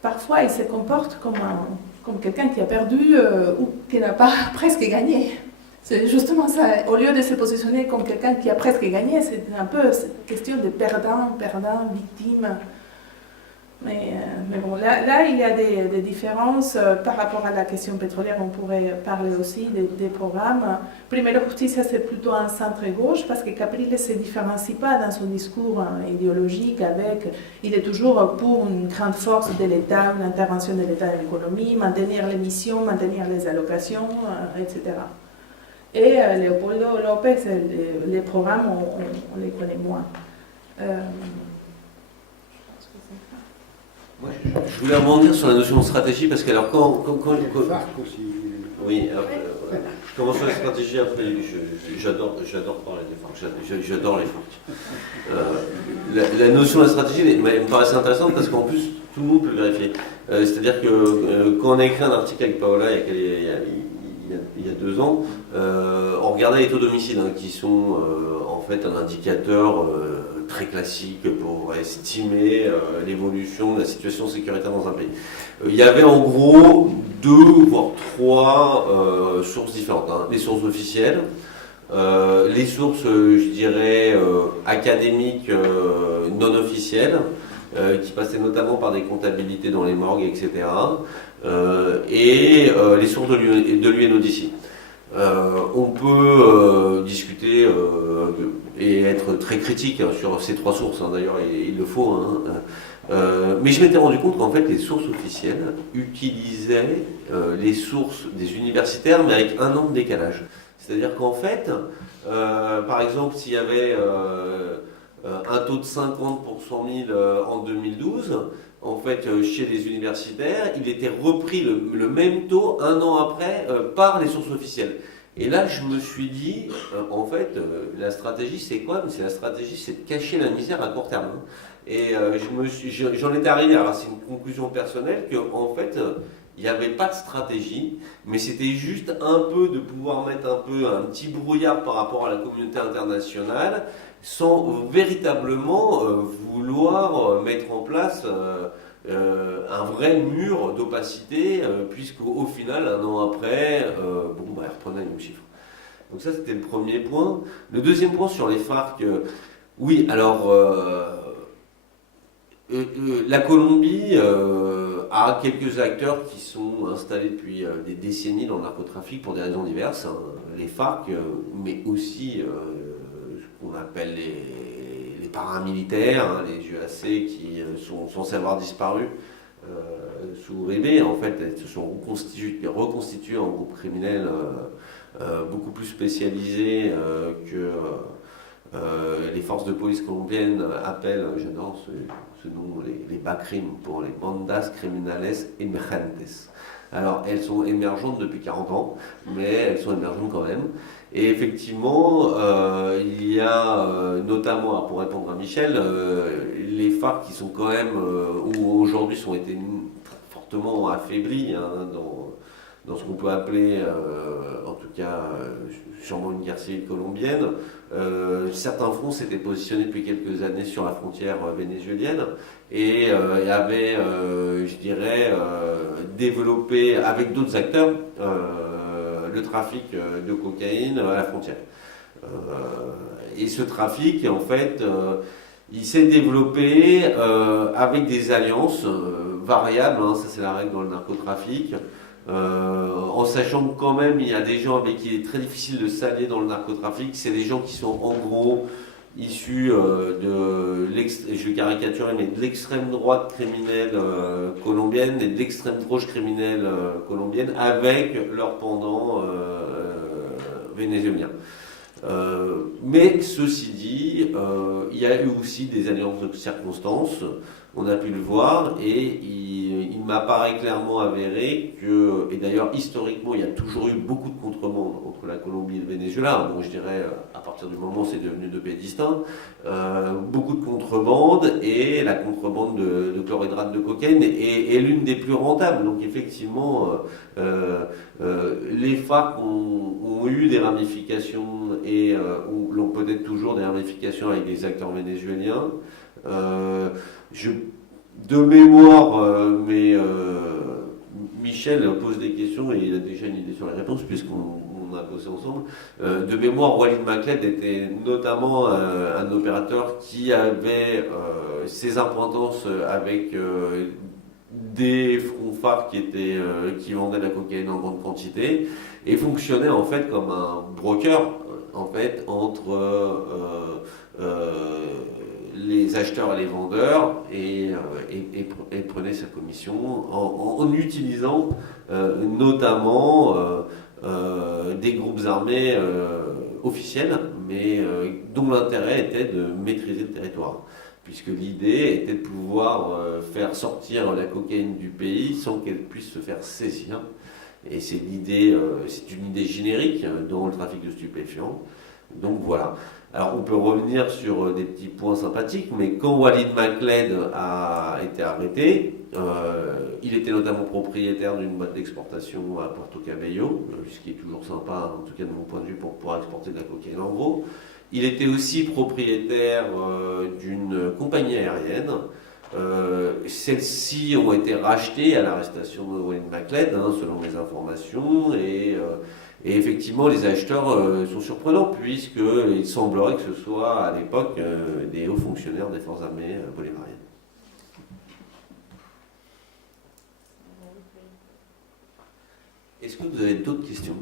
parfois il se comporte comme quelqu'un qui a perdu ou qui n'a pas presque gagné. C'est justement ça. Au lieu de se positionner comme quelqu'un qui a presque gagné, c'est un peu cette question de perdant, victime. Mais bon, là, il y a des différences par rapport à la question pétrolière. On pourrait parler aussi des programmes. Primero Justicia, c'est plutôt un centre-gauche parce que Capriles ne se différencie pas dans son discours idéologique il est toujours pour une grande force de l'État, une intervention de l'État dans l'économie, maintenir les missions, maintenir les allocations, etc. Et Leopoldo López, les programmes, on les connaît moins. Moi, je voulais rebondir sur la notion de stratégie, parce que alors quand aussi. oui, alors, je commence sur la stratégie après. J'adore parler des FARC, j'adore les FARC. La notion de la stratégie me paraissait intéressante parce qu'en plus tout le monde peut le vérifier. C'est-à-dire que quand on a écrit un article avec Paola il y a 2 ans, on regardait les taux d'homicide qui sont en fait un indicateur très classique pour estimer l'évolution de la situation sécuritaire dans un pays. Il y avait en gros 2 voire 3 sources différentes. Les sources officielles, les sources, je dirais, académiques non officielles, qui passaient notamment par des comptabilités dans les morgues, etc. Et les sources de l'UNODC. On peut discuter et être très critique sur ces trois sources, hein, d'ailleurs, il le faut. Hein. Mais je m'étais rendu compte qu'en fait, les sources officielles utilisaient les sources des universitaires, mais avec un an de décalage. C'est-à-dire qu'en fait, par exemple, s'il y avait un taux de 50 pour 100 000 en 2012, en fait, chez les universitaires, il était repris le même taux un an après par les sources officielles. Et là, je me suis dit, en fait, la stratégie, c'est quoi? La stratégie, c'est de cacher la misère à court terme. Hein. Et j'en étais arrivé, alors c'est une conclusion personnelle, qu'en fait, il n'y avait pas de stratégie, mais c'était juste un peu de pouvoir mettre un petit brouillard par rapport à la communauté internationale, sans véritablement vouloir mettre en place un vrai mur d'opacité, puisqu'au final, un an après, elle reprenait les mêmes chiffres. Donc ça, c'était le premier point. Le deuxième point sur les FARC, oui, alors, la Colombie a quelques acteurs qui sont installés depuis des décennies dans le narcotrafic pour des raisons diverses. Hein. Les FARC, mais aussi ce qu'on appelle les paramilitaires, hein, les UAC qui sont censés avoir disparu sous Uribe. En fait, elles se sont reconstituées en groupe criminel beaucoup plus spécialisé que les forces de police colombiennes appellent, j'adore ce nom, les BACRIM, pour les Bandas Criminales Emergentes. Alors, elles sont émergentes depuis 40 ans, mais elles sont émergentes quand même. Et effectivement, il y a notamment, pour répondre à Michel, les FARC qui sont quand même, ou aujourd'hui ont été fortement affaiblis hein, dans ce qu'on peut appeler, en tout cas, sûrement une guerre civile colombienne. Certains fronts s'étaient positionnés depuis quelques années sur la frontière vénézuélienne et avaient, je dirais, développé avec d'autres acteurs le trafic de cocaïne à la frontière. Et ce trafic, en fait, il s'est développé avec des alliances variables, hein, ça c'est la règle dans le narcotrafic, en sachant que quand même il y a des gens avec qui il est très difficile de s'allier dans le narcotrafic, c'est des gens qui sont en gros issus je vais caricaturer, mais de l'extrême droite criminelle colombienne et de l'extrême gauche criminelle colombienne avec leur pendant vénézuélien. Mais ceci dit, il y a eu aussi des alliances de circonstances, on a pu le voir, et il m'apparaît clairement avéré que, et d'ailleurs historiquement il y a toujours eu beaucoup de contrebande entre la Colombie et le Venezuela, bon je dirais à partir du moment où c'est devenu deux pays distincts, beaucoup de contrebande, et la contrebande de chlorhydrate de cocaïne est l'une des plus rentables. Donc effectivement, les FARC ont eu des ramifications et l'ont peut-être toujours des ramifications avec des acteurs vénézuéliens. De mémoire, mais Michel pose des questions et il a déjà une idée sur les réponses puisqu'on a bossé ensemble. De mémoire, Walid Makled était notamment un opérateur qui avait ses importances avec des fronts phares qui vendaient de la cocaïne en grande quantité et fonctionnait en fait comme un broker en fait entre les acheteurs et les vendeurs et prenait sa commission en utilisant notamment des groupes armés officiels, mais dont l'intérêt était de maîtriser le territoire. Puisque l'idée était de pouvoir faire sortir la cocaïne du pays sans qu'elle puisse se faire saisir. Et c'est une idée générique dans le trafic de stupéfiants. Donc voilà. Alors on peut revenir sur des petits points sympathiques, mais quand Walid Makled a été arrêté, il était notamment propriétaire d'une boîte d'exportation à Puerto Cabello, ce qui est toujours sympa, en tout cas de mon point de vue, pour pouvoir exporter de la cocaïne en gros. Il était aussi propriétaire d'une compagnie aérienne. Celles-ci ont été rachetées à l'arrestation de Walid Makled, hein, selon mes informations, et effectivement, les acheteurs sont surprenants, puisqu'il semblerait que ce soit à l'époque des hauts fonctionnaires des forces armées bolivariennes. Est-ce que vous avez d'autres questions ?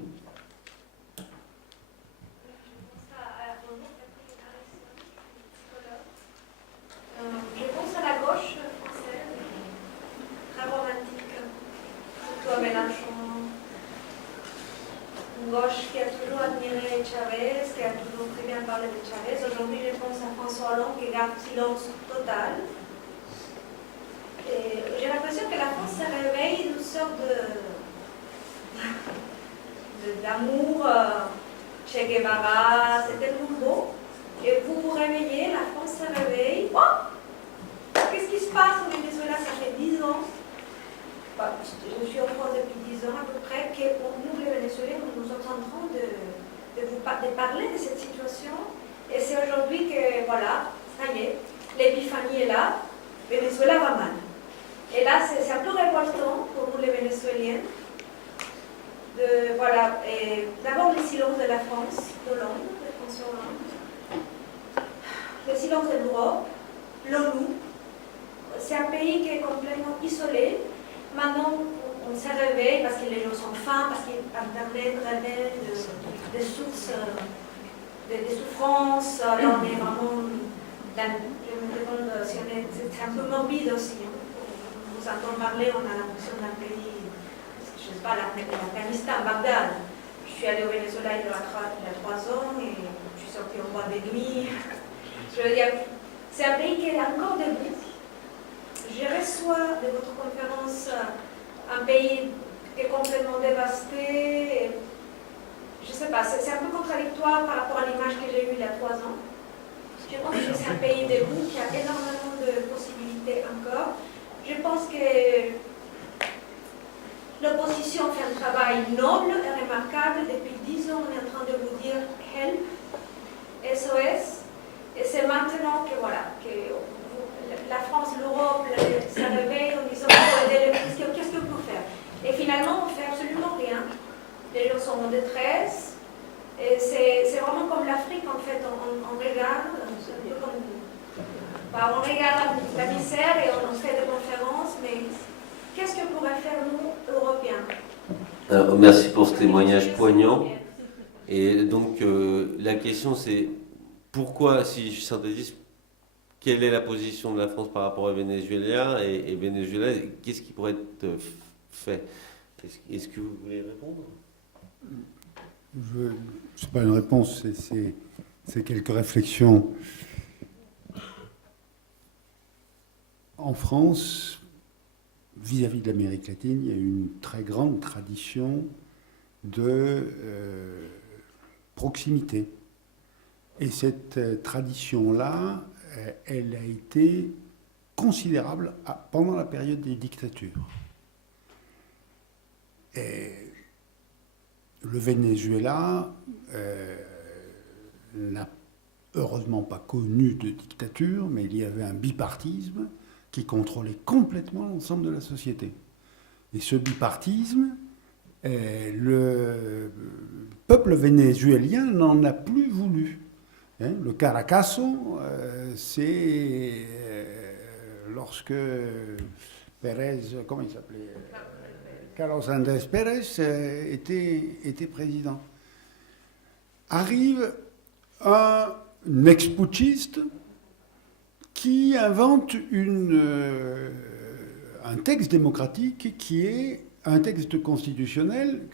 gauche qui a toujours admiré Chavez, qui a toujours très bien parlé de Chavez. Aujourd'hui, je pense à François Hollande qui garde silence total. Et j'ai l'impression que la France se réveille d'une sorte d'amour. Che Guevara, c'est tellement beau. Et vous vous réveillez, la France se réveille. Oh, qu'est-ce qui se passe au Venezuela? Ça fait 10 ans. Je suis en France depuis 10 ans à peu près, que nous, les Vénézuéliens, nous sommes en train de parler de cette situation. Et c'est aujourd'hui que, voilà, ça y est, l'épiphanie est là, Venezuela va mal. Et là, c'est un peu révoltant pour nous, les Vénézuéliens. Voilà, d'abord le silence de la France, d'Hollande, de François Hollande. Le silence de l'Europe, l'ONU. C'est un pays qui est complètement isolé. Maintenant, on se réveille parce que les gens sont faim, parce qu'Internet révèle des sources, des souffrances. Alors, on est vraiment. Je me demande si c'est un peu morbide aussi. On vous entend parler, on a l'impression d'un pays. Je ne sais pas, l'Afghanistan, Bagdad. Je suis allée au Venezuela il y a 3 ans et je suis sortie en boîte de nuit. Je veux dire, c'est un pays qui est encore debout. Je reçois de votre conférence un pays qui est complètement dévasté. Je ne sais pas, c'est un peu contradictoire par rapport à l'image que j'ai eue il y a 3 ans. Je pense que c'est un pays debout qui a énormément de possibilités encore. Je pense que l'opposition fait un travail noble et remarquable. Depuis 10 ans, on est en train de vous dire help, SOS. Et c'est maintenant que, voilà, que la France, l'Europe se réveille en disant qu'est-ce qu'on peut faire. Et finalement, on ne fait absolument rien. Les gens sont en détresse. Et c'est vraiment comme l'Afrique, en fait. On regarde, c'est un peu comme, on regarde la misère et on fait des conférences, mais qu'est-ce que pourraient faire nous, Européens? Alors, merci pour ce témoignage poignant. Et donc, la question c'est, pourquoi, si je synthétise, quelle est la position de la France par rapport au Venezuela et Venezuela, qu'est-ce qui pourrait être fait? Est-ce que vous voulez répondre? Ce n'est pas une réponse, c'est quelques réflexions. En France, vis-à-vis de l'Amérique latine, il y a une très grande tradition de proximité. Et cette tradition-là, elle a été considérable pendant la période des dictatures. Et le Venezuela n'a heureusement pas connu de dictature, mais il y avait un bipartisme qui contrôlait complètement l'ensemble de la société. Et ce bipartisme, le peuple vénézuélien n'en a plus voulu. Le Caracazo, c'est lorsque Pérez, comment il s'appelait, Carlos Andrés Pérez était président. Arrive un ex-putschiste qui invente un texte démocratique qui est un texte constitutionnel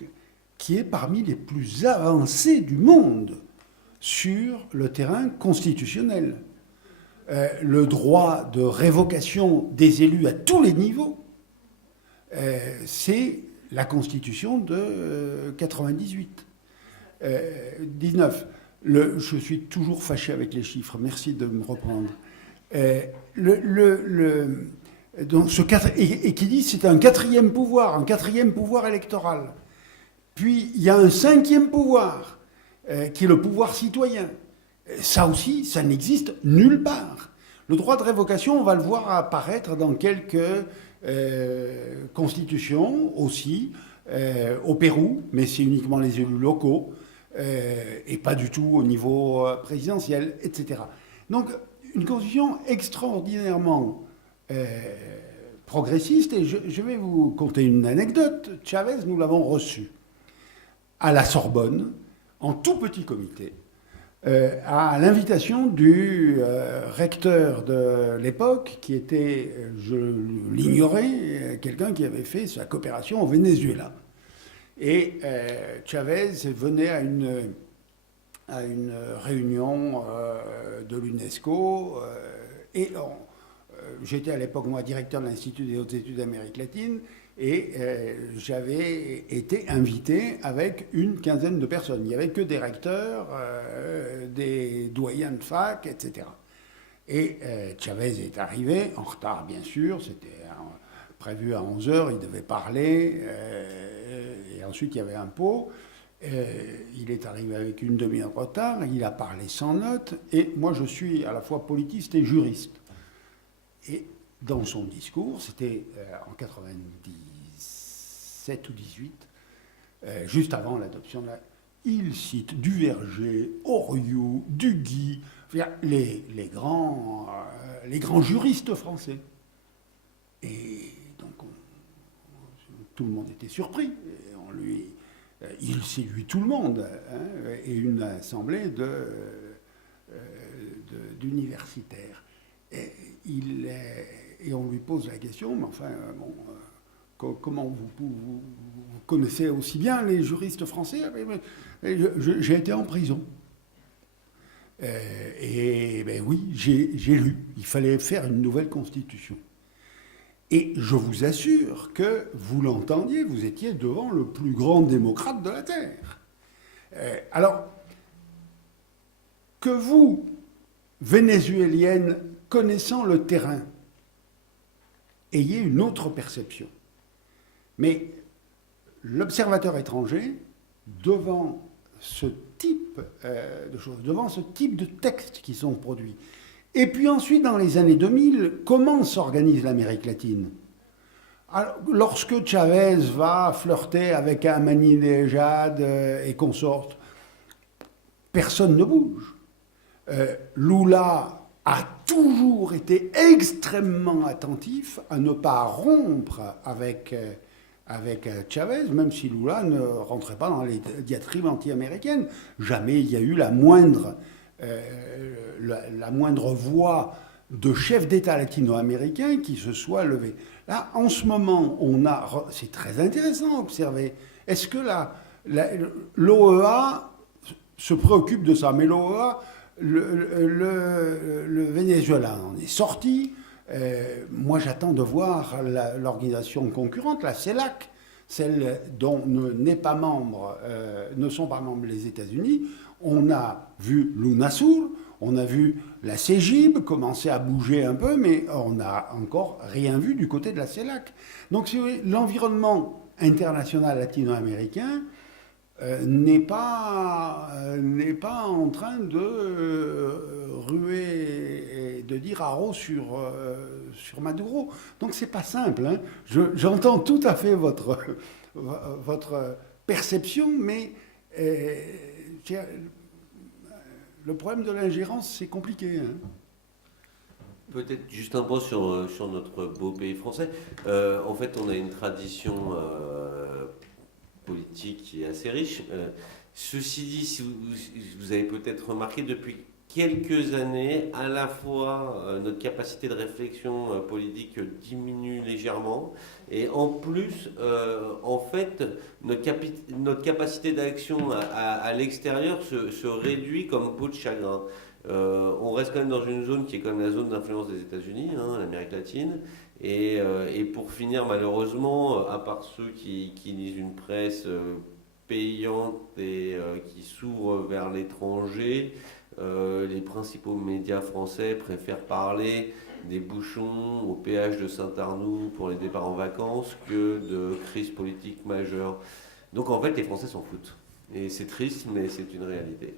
qui est parmi les plus avancés du monde sur le terrain constitutionnel. Le droit de révocation des élus à tous les niveaux, c'est la Constitution de 98. 19. Je suis toujours fâché avec les chiffres, merci de me reprendre. Donc et qui dit c'est un quatrième pouvoir électoral. Puis il y a un 5e pouvoir, qui est le pouvoir citoyen. Ça aussi, ça n'existe nulle part. Le droit de révocation, on va le voir apparaître dans quelques constitutions aussi, au Pérou, mais c'est uniquement les élus locaux, et pas du tout au niveau présidentiel, etc. Donc, une constitution extraordinairement progressiste, et je vais vous conter une anecdote. Chavez, nous l'avons reçu à la Sorbonne, en tout petit comité, à l'invitation du recteur de l'époque, qui était, je l'ignorais, quelqu'un qui avait fait sa coopération au Venezuela. Et Chavez venait à une réunion de l'UNESCO et j'étais à l'époque, moi, directeur de l'Institut des hautes études d'Amérique latine et j'avais été invité avec une quinzaine de personnes. Il n'y avait que des recteurs, des doyens de fac, etc. Et Chavez est arrivé, en retard bien sûr, c'était prévu à 11h, il devait parler, et ensuite il y avait un pot. Il est arrivé avec une demi-heure de retard, il a parlé sans notes, et moi je suis à la fois politiste et juriste. Et dans son discours, c'était en 97 ou 18, juste avant l'adoption de la... Il cite Duverger, Oriou, Duguy, les grands juristes français. Et donc tout le monde était surpris. Et on lui... il séduit tout le monde, hein, et une assemblée d'universitaires. Et on lui pose la question, mais enfin, comment vous connaissez aussi bien les juristes français? J'ai été en prison. Et ben oui, j'ai lu. Il fallait faire une nouvelle constitution. Et je vous assure que vous l'entendiez, vous étiez devant le plus grand démocrate de la Terre. Alors, que vous, Vénézuélienne, connaissant le terrain, ayez une autre perception. Mais l'observateur étranger, devant ce type de choses, devant ce type de textes qui sont produits, et puis ensuite, dans les années 2000, comment s'organise l'Amérique latine? Alors, lorsque Chavez va flirter avec Ahmadinejad et consorte, personne ne bouge. Lula a toujours été extrêmement attentif à ne pas rompre avec Chavez, même si Lula ne rentrait pas dans les diatribes anti-américaines. Jamais il y a eu la moindre voix de chef d'État latino-américain qui se soit levé. Là, en ce moment, c'est très intéressant à observer. Est-ce que l'OEA se préoccupe de ça? Mais l'OEA, le Venezuela en est sorti. Moi, j'attends de voir l'organisation concurrente, la CELAC, celle dont ne sont pas membres les États-Unis. On a vu l'UNASUR, on a vu la CEGIB commencer à bouger un peu, mais on n'a encore rien vu du côté de la CELAC. Donc, l'environnement international latino-américain n'est pas en train de ruer et de dire haro sur Maduro. Donc c'est pas simple. Hein. J'entends tout à fait votre perception, mais le problème de l'ingérence, c'est compliqué. Hein. Peut-être juste un mot sur notre beau pays français. En fait, on a une tradition politique qui est assez riche. Ceci dit, si vous avez peut-être remarqué, depuis quelques années, à la fois notre capacité de réflexion politique diminue légèrement, et en plus, en fait, notre capacité d'action à l'extérieur se réduit comme peau de chagrin. On reste quand même dans une zone qui est quand même la zone d'influence des États-Unis, hein, l'Amérique latine. Et pour finir, malheureusement, à part ceux qui lisent une presse payante et qui s'ouvre vers l'étranger, les principaux médias français préfèrent parler des bouchons au péage de Saint-Arnoux pour les départs en vacances que de crise politique majeure. Donc en fait, les Français s'en foutent. Et c'est triste, mais c'est une réalité.